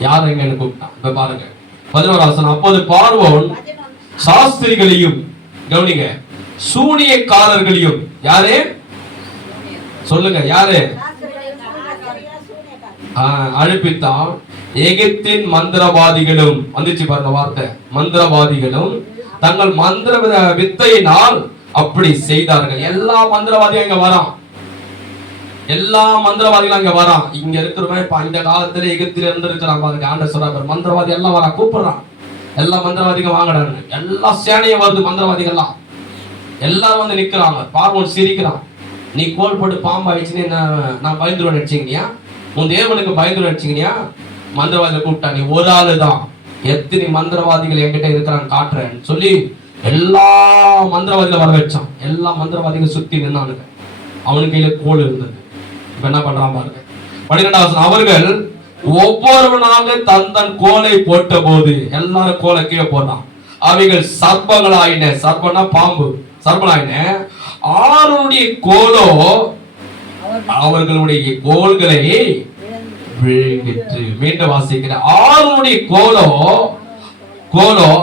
யார் எங்கன்னு கூப்பிட்டான். இப்ப பாருங்க 11ஆம் வசனம். அப்போது பார்வோன் சாஸ்திரிகளையும், கவனிங்க, சூனியக்காரர்களையும், யாரே சொல்லுங்க, யாரு அழைப்பித்தான். எகிப்தின் மந்திரவாதிகளும், வந்துச்சு பாருங்க வார்த்தை, மந்திரவாதிகளும் தங்கள் மந்திர வித்தையினால் அப்படி செய்தார்கள். எல்லா மந்திரவாதியும் இங்க வரான். எல்லா மந்திரவாதிகளும் அங்க வரான். இங்க இருக்கிறவன் இப்ப இந்த காலத்துல எகிப்தில இருந்து இருக்கிறான் பாருங்க. ஆண்ட சொல்றாரு, மந்திரவாதி எல்லாம் வரான், கூப்பிடுறான். எல்லா மந்திரவாதிகள் வாங்கடான்னு. எல்லா சேனையும் வருது, மந்திரவாதிகள்லாம் எல்லாரும் வந்து நிக்கிறாங்க. பார்வோன் சிரிக்கிறான். நீ கோல் போட்டு பாம்பு ஆயிடுச்சுன்னு நான் பயந்துருவேன் நினைச்சீங்கயா? உன் தேவனுக்கு பயந்துருவேன் நினைச்சீங்கயா? மந்திரவாதிகளை கூப்பிட்டா, நீ ஒரு ஆளு தான், எத்தனை மந்திரவாதிகள் என்கிட்ட இருக்கிறான்னு காட்டுறேன்னு சொல்லி எல்லா மந்திரவாதிகளை வர வச்சான். எல்லா மந்திரவாதிகள் சுத்தி நின்னானுங்க. அவனுக்கு கையில கோல் இருந்தது. இப்ப என்ன பண்றான் பாருங்க 12ஆம். அவர்கள் ஒவ்வொருவனாக தன் கோலை போட்ட போது, எல்லாரும் கோலை கீழே போடுறான். அவைகள் சர்ப்பங்களாயின. சர்ப்பம்னா பாம்பு. சர்ப்பங்களாயின. ஆரோனுடைய கோலோ அவர்களுடைய கோல்களை விழுங்கிற்று. மீண்டும் வாசிக்கிறேன். ஆரோனுடைய கோலோ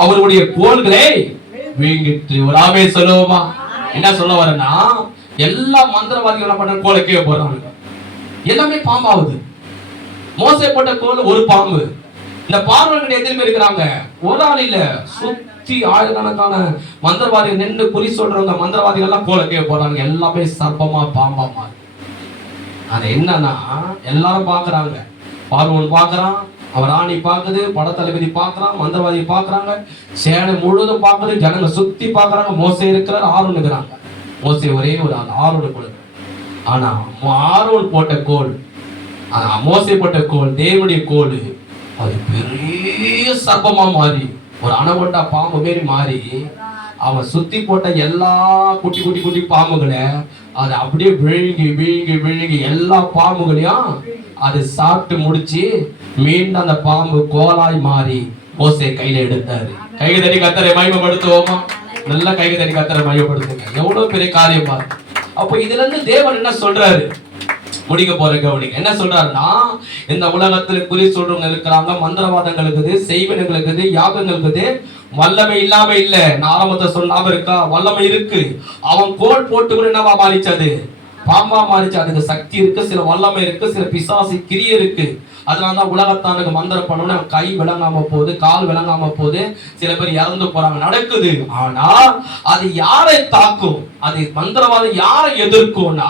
அவர்களுடைய கோல்களை விழுங்கிற்று. ஒரு ஆமே சொல்லுவோமா? என்ன சொல்ல வரேன்னா, எல்லா மந்திரவாதிகள் என்ன பண்ண கோலை கீழே போடுறாங்க. எல்லாமே பாம்பாகுது. மோசே போட்ட கோல் ஒரு பாம்பு, இந்த பார்வர்கள் எதிர்ப்பு இருக்கிறாங்க, ஒரு ஆள் இல்ல, சுத்தி ஆயிரக்கணக்கான மந்திரவாதிகள் நின்று குறி சொல்றவங்க மந்திரவாதிகள் எல்லாம் கோல கேட்க போறாங்க. எல்லாமே சர்ப்பமா பாம்பமா. அது என்னன்னா எல்லாரும் பாக்குறாங்க, பார்வன் பாக்குறான், அவர் ராணி பாக்குது, படத்தளபதி பாக்குறான், மந்திரவாதி பாக்குறாங்க, சேனை முழுவதும் பாக்குது, ஜனங்க சுத்தி பாக்குறாங்க. மோசே இருக்கிறார், ஆரோன் இருக்கிறாங்க. மோசே ஒரே ஒரு ஆள், ஆரோன் கொடுக்குறாங்க. ஆனா ஆரோன் போட்ட கோல், மோசே போட்ட கோல், தேவனுடைய கோல், அது பெரிய சர்ப்பமா மாறி ஒரு அணவொண்டா பாம்பு மாரி மாறி அவன் சுத்தி போட்ட எல்லா குட்டி குட்டி குட்டி பாம்புகளை அது அப்படியே விழுங்கி விழுங்கி விழுங்கி எல்லா பாம்புகளையும் அது சாப்பிட்டு முடிச்சு மீண்டும் அந்த பாம்பு கோலாய் மாறி மோசே கையில எடுத்தாரு. கையை தட்டி கத்தரை மகிமைப்படுத்துவோமா? நல்லா கையை தட்டி கத்தரை மகிமைப்படுத்துங்க. எவ்வளவு பெரிய காரியம் பாரு. அப்போ இதுல இருந்து தேவன் என்ன சொல்றாரு? முடிக்க போற கவனிங்க. என்ன சொல்றாருன்னா, இந்த உலகத்துல குறி சொல்றவங்க இருக்கிறாங்க, மந்திரவாதங்கள் இருக்குது, செய்வனங்கள் இருக்குது, யாகங்கள் இருக்குது. வல்லமை இல்லாம இல்ல. நான் ஆரம்பத்தை சொல்லாம இருக்கா, வல்லமை இருக்கு. அவன் கோல் போட்டு கூட என்னவா மாறிச்சது? பாம்பா மாறிச்சு. அதுக்கு சக்தி இருக்கு, சில வல்லமை இருக்கு, சில பிசாசு கிரிய இருக்கு. அதனாலதான் உலகத்தானுக்கு மந்திரம் பண்ணோம்னா கை விளங்காம போகுது, கால் விளங்காம போகுது, சில பேர் இறந்து போறாங்க, நடக்குது. ஆனா அது யாரை தாக்கும்? அது மந்திரவாதம் யாரை எதிர்க்கும்னா,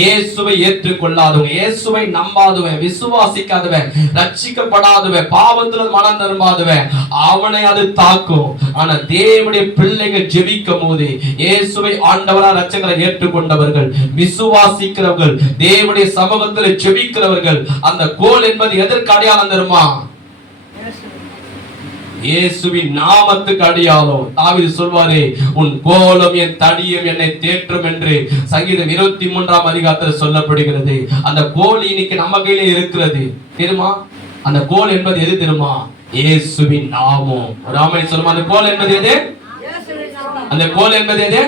இயேசுவை ஏற்றுக்கொள்ளாதவன், இயேசுவை நம்பாதவன், விசுவாசிக்காதவன், ரட்சிக்கப்படாதவன், பாவத்துல மனம் திரும்பாதவன், அவனை அது தாக்கும். ஆனா தேவனுடைய பிள்ளைகள் ஜெபிக்கும் போது, இயேசுவை ஆண்டவரா ரட்சகரை ஏற்றுக்கொண்டவர்கள், விசுவாசிக்கிறவர்கள், தேவனுடைய சமூகத்தில் ஜெபிக்கிறவர்கள், அந்த கோல் என்பது எதற்கு அடையாளம் தருமா? இயேசுவின் நாமத்துக்கு அடையாளம். தாவீது சொல்வாரே, உன் கோலும் என் தடியும் என்னை தேற்றும் என்று சங்கீதம் 23ஆம் அதிகாரத்தில் சொல்லப்படுகிறது. அந்த கோல் இன்னைக்கு நம்ம கையிலே இருக்கிறது. தெரியுமா? அந்த கோல் என்பது எது தெரியுமா? இயேசுவின் நாமம். ராமன் சொல்லுமா, அந்த கோல் என்பது எது? அந்த கோல் என்பது எது?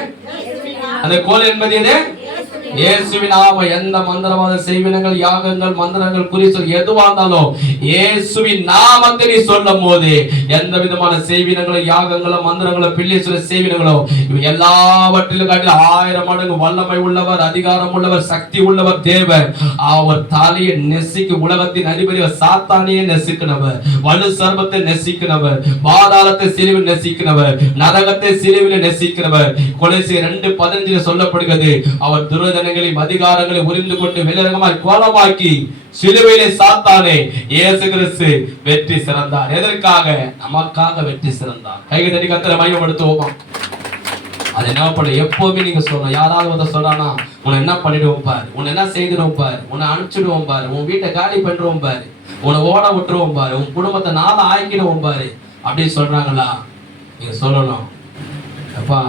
அந்த கோல் என்பது எது? இயேசுவின் நாமம். எந்த மந்திரவாத செய்வினங்கள், யாகங்கள், மந்திரங்கள், குறி சொல் எதுவா இருந்தாலும் இயேசுவின் நாமத்தை நீ சொல்லும் போது எந்த விதமான செய்வினங்களும், யாகங்களும், மந்திரங்களும், பிள்ளை சொல்ல செய்வினங்களோ எல்லாவற்றிலும் காட்டிலும் 1000 மடங்கு வல்லமை உள்ளவர், அதிகாரம் உள்ளவர், சக்தி உள்ளவர் தேவன். அவர் தலையை நெசிக்கு உலகத்தின் அதிபதி சாத்தானியை நெசிக்கிறவர், வலு சர்பத்தை நெசிக்கிறவர், பாதாளத்தை சிலுவில் நெசிக்கிறவர், நரகத்தை சிலுவில் நெசிக்கிறவர். கொலைசியர் 2:15 சொல்லப்படுகிறது, அவர் துரித அதிகாரங்களை உரிந்து கொண்டு வெளிரகமாய் கோலமாக்கி சிலுவையிலே சாத்தானே இயேசு கிறிஸ்து வெற்றி சிறந்தார். எதற்காக? நமக்காக வெற்றி சிறந்தார். கையை தட்டி கர்த்தரை மகிமைப்படுத்துவோமா? அது என்ன பண்ண எப்பவுமே நீங்க சொல்லணும். யாராவது வந்து சொல்றானா, உன்னை என்ன பண்ணிடுவோம் பாரு, உன்னை என்ன செய்திடுவோம் பாரு, உன்னை அனுப்பிச்சிடுவோம் பாரு, உன் வீட்டை காலி பண்ணுவோம் பாரு, உன்னை ஓட விட்டுருவோம் பாரு, உன் குடும்பத்தை நாள ஆக்கிடுவோம் பாரு அப்படின்னு சொல்றாங்களா? நீங்க சொல்லணும், அப்பா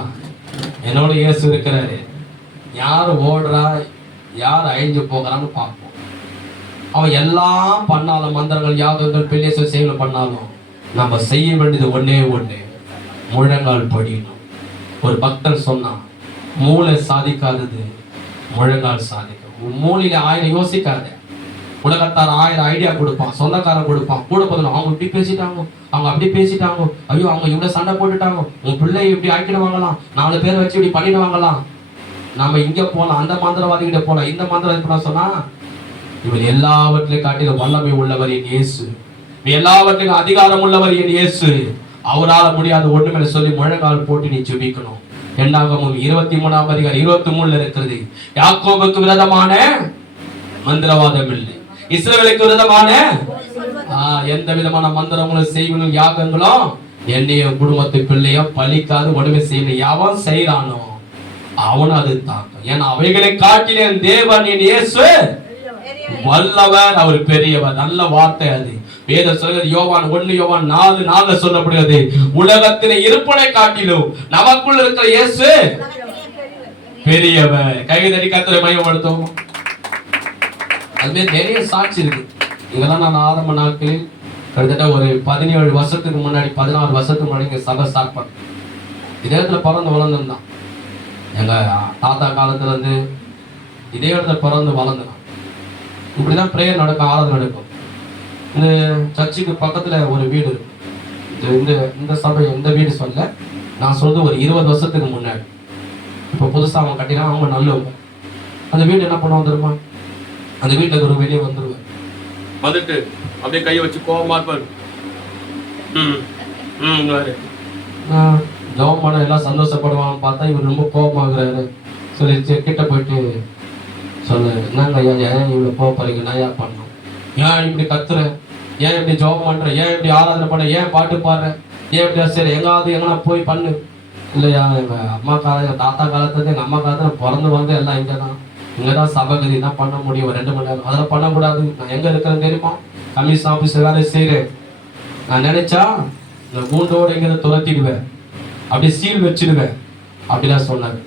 என்னோட இயேசு இருக்கிறாரு, யார் ஓடுறா, யார் அழிஞ்சு போகிறான்னு பார்ப்போம். அவன் எல்லாம் பண்ணாலும், மந்திரங்கள், யாகங்கள், பிள்ளை செய்யணும் பண்ணாலும், நம்ம செய்ய வேண்டியது ஒன்னே ஒண்ணு, முழங்கால் படிக்கணும். ஒரு பக்தன் சொன்னான், மூளை சாதிக்காதது முழங்கால் சாதிக்கும். மூளையில 1000 யோசிக்காத. உலகத்தார் 1000 ஐடியா கொடுப்பான், சொந்தக்காரன் கொடுப்பான், கூட போதும். அவங்க இப்படி பேசிட்டாங்க, அவங்க அப்படி பேசிட்டாங்க, ஐயோ அவங்க இவ்வளவு சண்டை போட்டுட்டாங்க, உன் பிள்ளை இப்படி ஆக்கிடுவாங்களாம், 4 பேரை வச்சு இப்படி பண்ணிடுவாங்களாம், நம்ம இங்க போலாம், அந்த மந்திரவாதிகிட்ட போலாம், இந்த மந்திரவாதி சொன்னா, இவர் எல்லாவற்றையும் காட்டிலும் வல்லமை உள்ளவர் என் இயேசு, எல்லாவற்றையும் அதிகாரம் உள்ளவர் என் இயேசு, அவரால் முடியாது ஒண்ணுமே சொல்லி முழங்கால் போட்டு நீ ஜெபிக்கணும். 2ஆகமம் 23ஆம் அதிகாரம் 23 இருக்கிறது. யாக்கோபுக்கு விரோதமான மந்திரவாதம் இல்லை, இஸ்ரவேலுக்கு விரோதமான எந்த விதமான மந்திரங்களும் செய்வனும் யாகங்களும் என்னைய குடும்பத்து பிள்ளைய பலிக்காது ஒண்ணுமே செய்யணும். யாவன் செய்யறானோ அவனும் அது தாக்கும். ஏன்னா அவைகளை காட்டிலே தேவன் என் இயேசு வல்லவர், அவர் பெரியவர். நல்ல வார்த்தை அது. வேத சொல்கிறது, யோவான் 1 யோவான் 4:4 சொல்லப்படுகிறது, உலகத்திலே இருப்பனை காட்டிலும் நமக்குள் இருக்கிற இயேசு பெரியவர். கையை தட்டி கர்த்தரை மகிமைப்படுத்துவோம். அதுவே நிறைய சாட்சி இருக்கு. இதெல்லாம் நான் ஆரம்ப நாட்களில் கிட்டத்தட்ட ஒரு 17 வருஷத்துக்கு முன்னாடி, 16 வருஷத்துக்கு முன்னாடி இங்க சபை ஸ்டார்ட் பண்ணேன். இதே இடத்துல பிறந்து வளர்ந்துருந்தான். எங்க தாத்தா காலத்துல இருந்து இதே இடத்துல பிறந்து வளர்ந்தான். இப்படிதான் பிரேயர் நடக்கும், ஆராதனை நடக்கும். இந்த சர்ச்சுக்கு பக்கத்துல ஒரு வீடு இந்த இந்த சபை, இந்த வீடு சொல்ல நான் சொல்றது ஒரு 20 வருஷத்துக்கு முன்னாடி. இப்போ புதுசா அவங்க கட்டினா, அவங்க நல்லவங்க. அந்த வீடு என்ன பண்ணுவோம் தெரியுமா? அந்த வீட்டுல ஒரு வெளியே வந்துருவேன், வந்துட்டு அப்படியே கையை வச்சு கோவமா இருப்பாரு, நான் ஜெபம் பண்ண எல்லாம் சந்தோஷப்படுவான்னு பார்த்தா இவர் ரொம்ப கோபமாகறாரு. சொல்லி கிட்ட போயிட்டு சொல்லு, என்னங்க ஐயா ஏன் இவ்வளோ கோவப்படுறீங்க, நான் ஏன் பண்ணணும், ஏன் இப்படி கத்துற, ஏன் இப்படி ஜெபம் பண்ற, ஏன் இப்படி ஆராதனை பண்ண, ஏன் பாட்டு பாடுற, ஏன் இப்படி சரி எங்காவது எங்கன்னா போய் பண்ணு. இல்லையா, எங்க அம்மா காலம் எங்கள் தாத்தா காலத்துல எங்கள் அம்மா காலத்துல பிறந்து வந்து எல்லாம் இங்கே தான், இங்கே தான் சபகதி தான் பண்ண முடியும், ஒரு 2 மணி நேரம் அதெல்லாம் பண்ணக்கூடாது. நான் எங்கே இருக்கிறேன்னு தெரியுமா, கமிஷன் ஆஃபீஸில் வேலை செய்கிறேன். நான் நினைச்சா இந்த கூண்டோடு எங்கே துரத்திடுவேன், அப்படி சீல் வச்சிடுவேன் அப்படிலாம் சொன்னார்.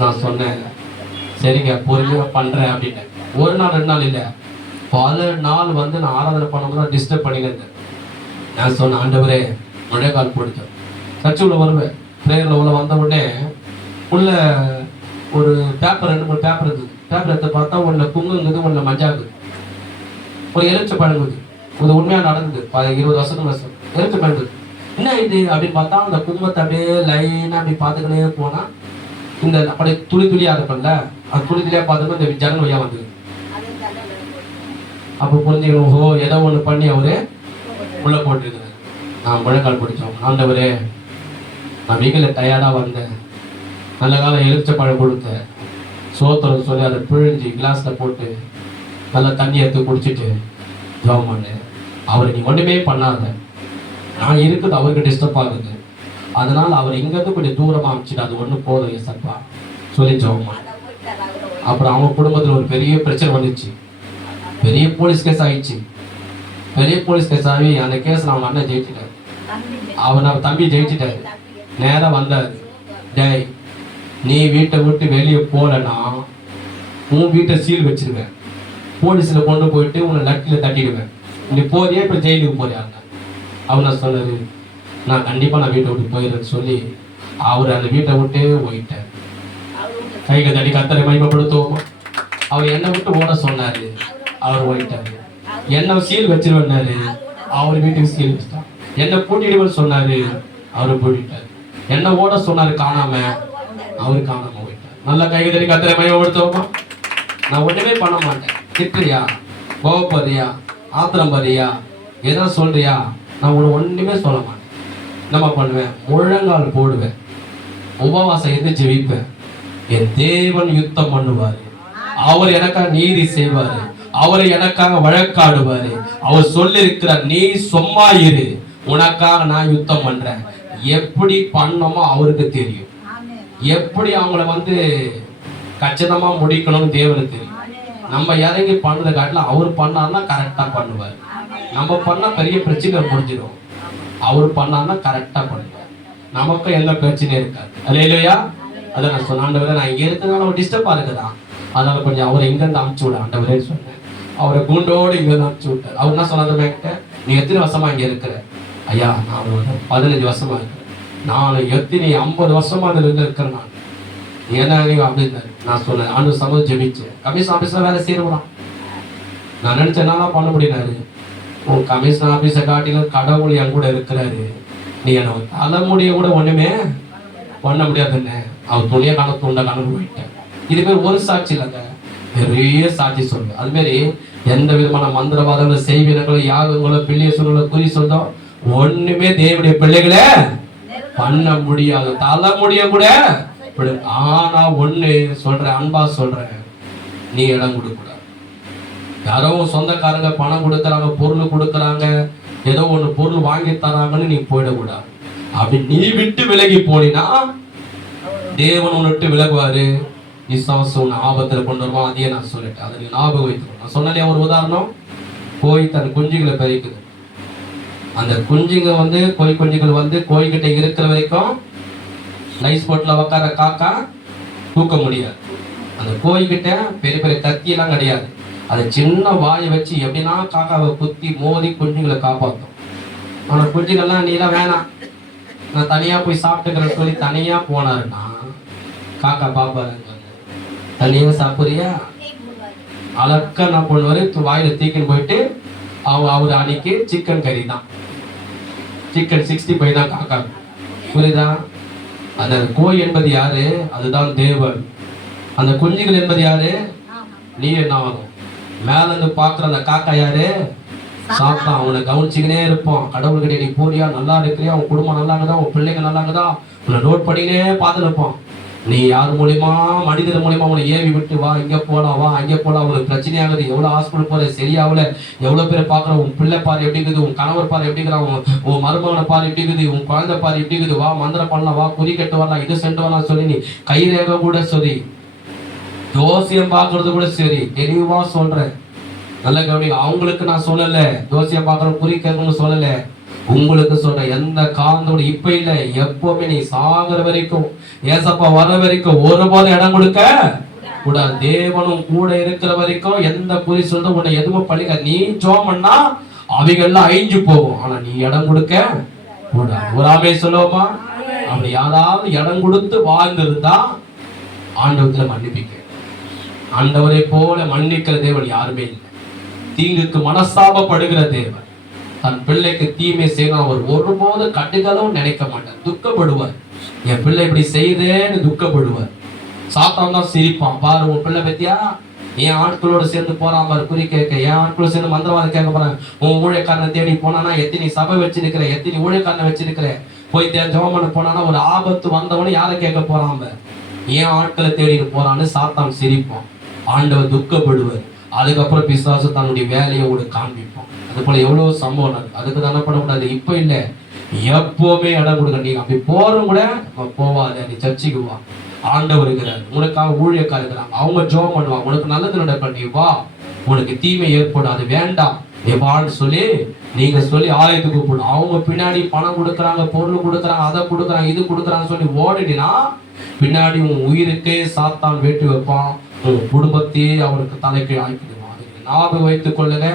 நான் சொன்னேன் சரிங்க பொறுமையாக பண்ணுறேன் அப்படின்னு. ஒரு நாள் 2 நாள் இல்லை, பல நாள் வந்து நான் ஆராதனை பண்ணும்போது டிஸ்டர்ப் பண்ணியிருந்தேன். நான் சொன்னேன், ஆண்டவரே முழங்கால் போடுத்தேன், சர்ச்சு உள்ள வருவேன், ப்ரேயரில் உள்ள வந்த உடனே உள்ள ஒரு பேப்பர் 2 3 பேப்பர் இருக்குது. பேப்பர் எடுத்து பார்த்தா ஒன்றுல குங்குங்குது, ஒன்றுல மஞ்சாகுது, ஒரு எலுமிச்சை பழங்குது. இது உண்மையாக நடந்தது, 20 வருஷத்துக்கு எலுமிச்சை பழங்குது. என்ன இது அப்படின்னு பார்த்தா அந்த குங்குமத்தை அப்படியே லைனாக அப்படி பார்த்துக்கினே போனால் இந்த அப்படியே துளி துளியாக இருக்கும்ல, அந்த துளி துளியாக பார்த்துக்கணும் இந்த ஜன்னல் வழியாக வந்தது. அப்போ புரிஞ்சுக்கணும், ஓ ஏதோ ஒன்று பண்ணி அவரு உள்ள போட்டுருக்கிறார். நான் முழங்கால் பிடிச்சோம், ஆண்டவரே நான் வீட்டில் டயர்டாக வந்தேன், நல்ல காலம் எலுமிச்சை பழம் கொடுத்தேன், சோத்திரம் சொல்லி அதை பிழிஞ்சு கிளாஸில் போட்டு நல்லா தண்ணி எடுத்து குடிச்சிட்டு ஜெபம் பண்ணேன். அவரை நீ ஒன்றுமே பண்ணாத, நான் இருக்குது அவருக்கு டிஸ்டர்ப் ஆகுது, அதனால் அவர் இங்கேருந்து கொஞ்சம் தூரமாக அமைச்சிட்டு அது ஒன்று போதும் ஏசப்பா சொல்லி ஜெபம் பண்ணேன். அப்புறம் அவங்க குடும்பத்தில் ஒரு பெரிய பிரச்சனை வந்துச்சு, பெரிய போலீஸ் கேஸ் ஆயிடுச்சு. பெரிய போலீஸ் கேஸ் ஆகி அந்த கேஸில் அவங்க அண்ணன் ஜெயிச்சிட்டாரு, அவர் தம்பி ஜெயிச்சிட்டாரு. நேராக வந்தார், டேய் நீ வீட்டை விட்டு வெளியே போகலன்னா உன் வீட்டை சீல் வச்சிருவேன், போலீஸில் கொண்டு போயிட்டு உன்னை லட்டியில் தட்டிடுவேன், நீ போறியா இப்போ ஜெயிலுக்கு போறியாங்க. அவர் நான் சொன்னார், நான் கண்டிப்பாக நான் வீட்டை விட்டு போயிடுறேன்னு சொல்லி அவர் அந்த வீட்டை விட்டே போயிட்டார். கைகள் தட்டி கத்தரை மகிமைப்படுத்துவோம். அவர் என்னை விட்டு ஓட சொன்னார், அவர் போயிட்டாரு. என்ன சீல் வச்சிருவேன்னாரு, அவர் வீட்டுக்கு சீல் வச்சிட்டார். என்ன கூட்டிடுவேன்னு சொன்னாரு, அவரு போயிட்டாரு. என்ன ஓட சொன்னாரு காணாம, அவரு காணாம போயிட்டார். நல்லா கைகள் தட்டி கத்தரை மகிமைப்படுத்துவோமா. நான் ஒண்ணுமே பண்ண மாட்டேன், திட்டுறியா, கோவப்படுறியா, ஆத்திரம் பறியா, எதா சொல்றியா, நான் உன்னை ஒண்ணுமே சொல்ல மாட்டேன். நம்ம பண்ணுவேன், முழங்கால் போடுவேன், உபவாசம் எது ஜெபிப்பேன். என் தேவன் யுத்தம் பண்ணுவாரு, அவர் எனக்காக நீதி செய்வாரு, அவரை எனக்காக வழக்காடுவாரு. அவர் சொல்லிருக்கிறார், நீ சும்மா இரு, உனக்காக நான் யுத்தம் பண்றேன். எப்படி பண்ணணுமோ அவருக்கு தெரியும், எப்படி அவங்கள வந்து கச்சிதமா முடிக்கணும்னு தேவனுக்கு தெரியும். நம்ம இறங்கி பண்றதை காட்டில அவர் பண்ணாருன்னா கரெக்டா பண்ணுவார். நம்ம பண்ணா பெரிய பிரச்சனை முடிஞ்சிடும், அவர் பண்ணாருன்னா கரெக்டா பண்ணுவார். நமக்கும் எந்த பிரச்சனையும் இருக்காது. அல்லேலூயா. அதை நான் சொன்ன, ஆண்டவரே நான் இங்க இருக்கிறதுனால ஒரு டிஸ்டர்பா இருக்குதான், அதனால கொஞ்சம் அவரை இங்கிருந்து அமுச்சு விட ஆண்டவரே சொன்னேன். அவரை கூண்டோடு இங்கிருந்து அமுச்சு விட்டார். அவர் என்ன சொன்னாங்க, நீ எத்தனை வருஷமா இங்க இருக்கிற? ஐயா நான் ஒரு 15 வருஷமா இருக்கிறேன். நான் எத்தனை 50 வருஷமா அதுல இருந்து இருக்கிறேன். நான் என்ன அப்படின்னாரு. நான் சொன்னேன், ஆண்டு சமூகம் ஜெபிச்சேன், கமிஷன் ஆபீஸ்ல வேலை செய்யறான். நான் நினைச்சேன் என்னதான் பண்ண முடியினாரு, உன் கமிஷன் ஆபீஸை காட்டிலும் கடவுள் என் கூட இருக்கிறாரு, நீ என்ன தலைமுடிய கூட ஒண்ணுமே பண்ண முடியாதுன்னு அவர் துணியை காண துண்டை காண போயிட்டேன். இது பேர் ஒரு சாட்சி இல்லைங்க, பெரிய சாட்சி சொல்லு. அது மாதிரி எந்த விதமான மந்திரவாதங்களோ செய்வினங்களோ யாகங்களோ பிள்ளைய சொல்ல குறி சொல்றோம் ஒண்ணுமே தேவனுடைய பிள்ளைகளே பண்ண முடியாது, தலைமுடிய கூட. ஆனா ஒண்ணு சொல்றேன், அன்பா சொல்றேன், நீ இடம் கொடுக்கூடாது. யாரோ சொந்தக்காரங்க பணம் கொடுக்கறாங்க, பொருள் கொடுக்கறாங்க, ஏதோ ஒண்ணு பொருள் வாங்கி தராங்கன்னு நீ போயிடக்கூடாது. அப்படி நீ விட்டு விலகி போனா தேவன் உன்னிட்டு விலகுவாரு, விசுவாசம் உன்னை ஆபத்துல கொண்டு வருவான். அதையே நான் சொல்லிட்டேன், அதை நீ ஞாபகம் வைத்துக்கணும். நான் சொன்னதே ஒரு உதாரணம், கோய் தன் குஞ்சுகளை பறிக்குது. அந்த குஞ்சுங்க வந்து கோய் குஞ்சுகள் வந்து கோய்கிட்ட இருக்கிற வரைக்கும் லைஸ் போட்ல உக்கார காக்கா தூக்க முடியாது. அந்த கோய்கிட்ட பெரிய பெரிய கத்தியெல்லாம் கிடையாது, அதை சின்ன வாயை வச்சு எப்படின்னா காக்காவை குத்தி மோதி குஞ்சுகளை காப்பாற்றும். ஆனா குஞ்சுகள்லாம் நீலாம் வேணாம், நான் தனியா போய் சாப்பிட்டுக்கிறேன்னு சொல்லி தனியா போனாருன்னா காக்கா பாப்பாரு, தனியா சாப்பிடுறியா அழக்கா நான் பண்ணுவாரு, வாயில தீக்கின்னு போயிட்டு அவரு அன்னைக்கு சிக்கன் கறி தான், சிக்கன் 65 தான் காக்கா. புரியுதா? அந்த கோய் என்பது யாரு? அதுதான் தேவன். அந்த குஞ்சுகள் என்பது யாரு? நீ என்ன ஆகும்? மேல இருந்து பாக்குற அந்த காக்கா யாரு? சாத்தான் அவனை கவனிச்சுக்கினே இருப்பான். கடவுள்கிட்ட நீ போறியா, நல்லா இருக்கிறியா, உன் குடும்பம் நல்லா இருக்குதா, உன் பிள்ளைங்க நல்லா இருக்குதா, உன்னை நோட் பண்ணினே பார்த்துட்டு இருப்பான். நீ யார் மூலியமா, மனிதர் மூலியமா உன்னை ஏவி விட்டு வா, இங்க போலாம், வா அங்கே போலாம், உனக்கு பிரச்சனையாகுது, எவ்வளவு ஹாஸ்பிட்டல் போற சரியாகல, எவ்வளவு பேர் பாக்குற, உன் பிள்ளை பாரு எப்படி இருக்குது, உன் கணவர் பாரு எப்படி இருக்கிறான், உன் மருமகனை பாரு எப்படி இருக்குது, உன் குழந்தை பாரு எப்படி இருக்குது, வா மந்திரம் பண்ணலாம், வா குறி கட்டு வரலாம், இது சென்று வரலாம் சொல்லி நீ கைரேகை கூட சரி, ஜோசியம் பாக்குறது கூட சரி, தெளிவா சொல்றேன். நல்ல கவனிங்க. அவங்களுக்கு நான் சொல்லல, ஜோசியம் பாக்குற குறி கேட்கணும்னு சொல்லல, உங்களுக்கு சொல்ற. எந்த காரணத்தோட இப்ப இல்ல, எப்பவுமே நீ சாகுற வரைக்கும், ஏசப்பா வர வரைக்கும் ஒருபோதும் இடம் கொடுக்க கூடாது. தேவனும் கூட இருக்கிற வரைக்கும் எந்த குறி சொல்ற உன்னை எதுவும் பழிக்க. நீ ஜோம் பண்ணா அவைகள்லாம் அழிஞ்சு போகும், ஆனா நீ இடம் கொடுக்க கூடாது. ஒரு ஆமே சொல்லுவோமா? அப்படி யாராவது இடம் கொடுத்து வாழ்ந்திருந்தா ஆண்டவத்துல மன்னிப்பிக்க. ஆண்டவரை போல மன்னிக்கிற தேவன் யாருமே இல்லை. தீங்குக்கு மனஸ்தாபப்படுகிற தேவன். தன் பிள்ளைக்கு தீமை செய்யணும் அவர் ஒருபோது கண்டுகளும் நினைக்க மாட்டார், துக்கப்படுவார். என் பிள்ளை இப்படி செய்தேன்னு துக்கப்படுவார். சாத்தான் தான் சிரிப்பான், பாரு உன் பிள்ளை பத்தியா, என் ஆட்களோட சேர்ந்து போறான் பாரு குறி கேட்க, என் ஆட்களோட சேர்ந்து மந்திரவாதம் கேட்க போறான். உன் ஊழியக்காரனை தேடி போனானா எத்தனை சபை வச்சிருக்கிற, எத்தனை ஊழியக்காரனை வச்சிருக்கிற, போய் ஜெபம் பண்ண போனானா ஒரு ஆபத்து வந்தவனு யாரை கேட்க போறான், ஏன் ஆட்களை தேடிட்டு போறான்னு சாத்தான் சிரிப்பான். ஆண்டவர் துக்கப்படுவார். அதுக்கப்புறம் பிசாசு தன்னுடைய வேலையை கூட காண்பிப்போம். அது போல எவ்வளவு சம்பவம் இருக்கு. அதுக்கு தானே பண்ணக்கூடாது, இப்ப இல்ல எப்பவுமே இடம் கொடுக்க. நீங்க அப்படி போறோம் கூட போவாத, நீ சர்ச்சைக்கு வா, ஆண்டவர் இருக்கிறார், உனக்காக ஊழியக்காரர் இருக்கிறாங்க, அவங்க ஜெபம் பண்ணுவாங்க, உனக்கு நல்லது நடக்கும், நீ வா, உனக்கு தீமை ஏற்படும், அது வேண்டாம் நீ வான்னு சொல்லி நீங்க சொல்லி ஆலயத்துக்கு கூப்பிடணும். அவங்க பின்னாடி பணம் கொடுக்குறாங்க, பொருள் கொடுக்குறாங்க, அதை கொடுக்குறாங்க, இது கொடுக்குறாங்கன்னு சொல்லி ஓடினா பின்னாடி உன் உயிருக்கே சாத்தான் வேட்டி வைப்பான், உன் குடும்பத்தையே அவனுக்கு தலைக்கு ஆக்கிடுவான். ஞாபகம் வைத்துக் கொள்ளுங்க.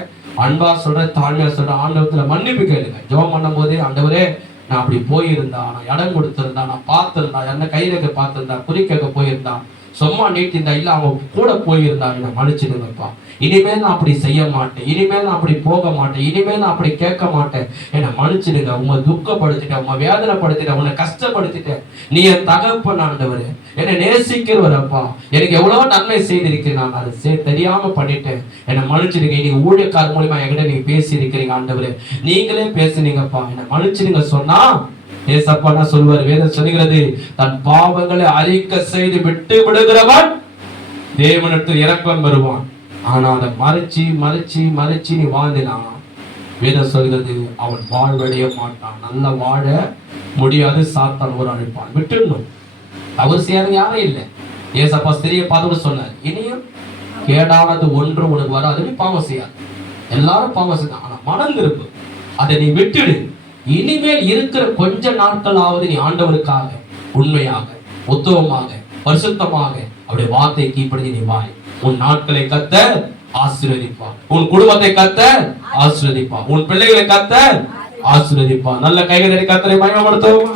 அன்பா சொல்ற, தாழ்மையா சொல்ற, ஆண்டவத்துல மன்னிப்பு கேளுங்க. ஜெபம் பண்ணும் போதே, ஆண்டவரே நான் அப்படி போயிருந்தா, நான் இடம் கொடுத்திருந்தா, நான் பார்த்திருந்தா, என்ன கைரேகை பார்த்திருந்தா, குறி கேட்க போயிருந்தா, சும்மா நீட்டிருந்தா, இல்ல அவங்க கூட போயிருந்தா, என்ன மன்னிச்சிடுங்கப்பா, இனிமேல் நான் அப்படி செய்ய மாட்டேன், இனிமேல் நான் அப்படி போக மாட்டேன், இனிமேல் நான் அப்படி கேட்க மாட்டேன், என்னை மன்னிச்சிடுங்க. உங்களை துக்கப்படுத்திட்டேன், உங்களை வேதனைப்படுத்திட்டேன், உன்னை கஷ்டப்படுத்திட்டேன், நீ என் தகப்பன் ஆண்டவரே, என்னை நேசிக்கிறவரப்பா, எனக்கு எவ்வளவு நன்மை செய்திருக்கிறேன், நான் அதை தெரியாம பண்ணிட்டேன், என்னை மன்னிச்சிடுங்க. நீங்க ஊழியக்காரர் மூலியமா என்கிட்ட நீங்க பேசி இருக்கிறீங்க ஆண்டவரே, நீங்களே பேசுனீங்கப்பா, என்னை மன்னிச்சிடுங்க சொன்னா ஏசப்பா என்ன சொல்வார்? வேதம் சொல்லுகிறது, தன் பாவங்களை அறிக்க செய்து விட்டு விடுகிறவன் தேவனிடத்தில் இரக்கம் வருவான். ஆனா அதை மறைச்சி மறைச்சி மறைச்சி நீ வாழ்ந்தினா, வேதம் சொல்கிறது அவன் வாழ்வடைய மாட்டான், நல்ல வாழ முடியாது, சாத்தான் ஒரு அழைப்பான். விட்டுடணும். அவர் செய்யாத யாரும் இல்லை. ஏசப்பா ஸ்திரியை பார்த்து சொன்னார், இனியும் கேடானது ஒன்று உனக்கு வராது, நீ பாவம் செய்யாது. எல்லாரும் பாவம் செய்ய, ஆனா மனம் திருப்பு, அதை நீ விட்டுடு. இனிமேல் இருக்கிற கொஞ்ச நாட்களாவது நீ ஆண்டவருக்காக உண்மையாக, உத்தவமாக, பரிசுத்தமாக அவருடைய வார்த்தையை கீழ்ப்படி நீ வாய். உன் நாட்களை கர்த்தர் ஆசீர்வதிப்பார், உன் குடும்பத்தை கர்த்தர் ஆசீர்வதிப்பார், உன் பிள்ளைகளை கர்த்தர் ஆசீர்வதிப்பார். நல்ல கைகளை கர்த்தரை மகிமைப்படுத்துவோம்.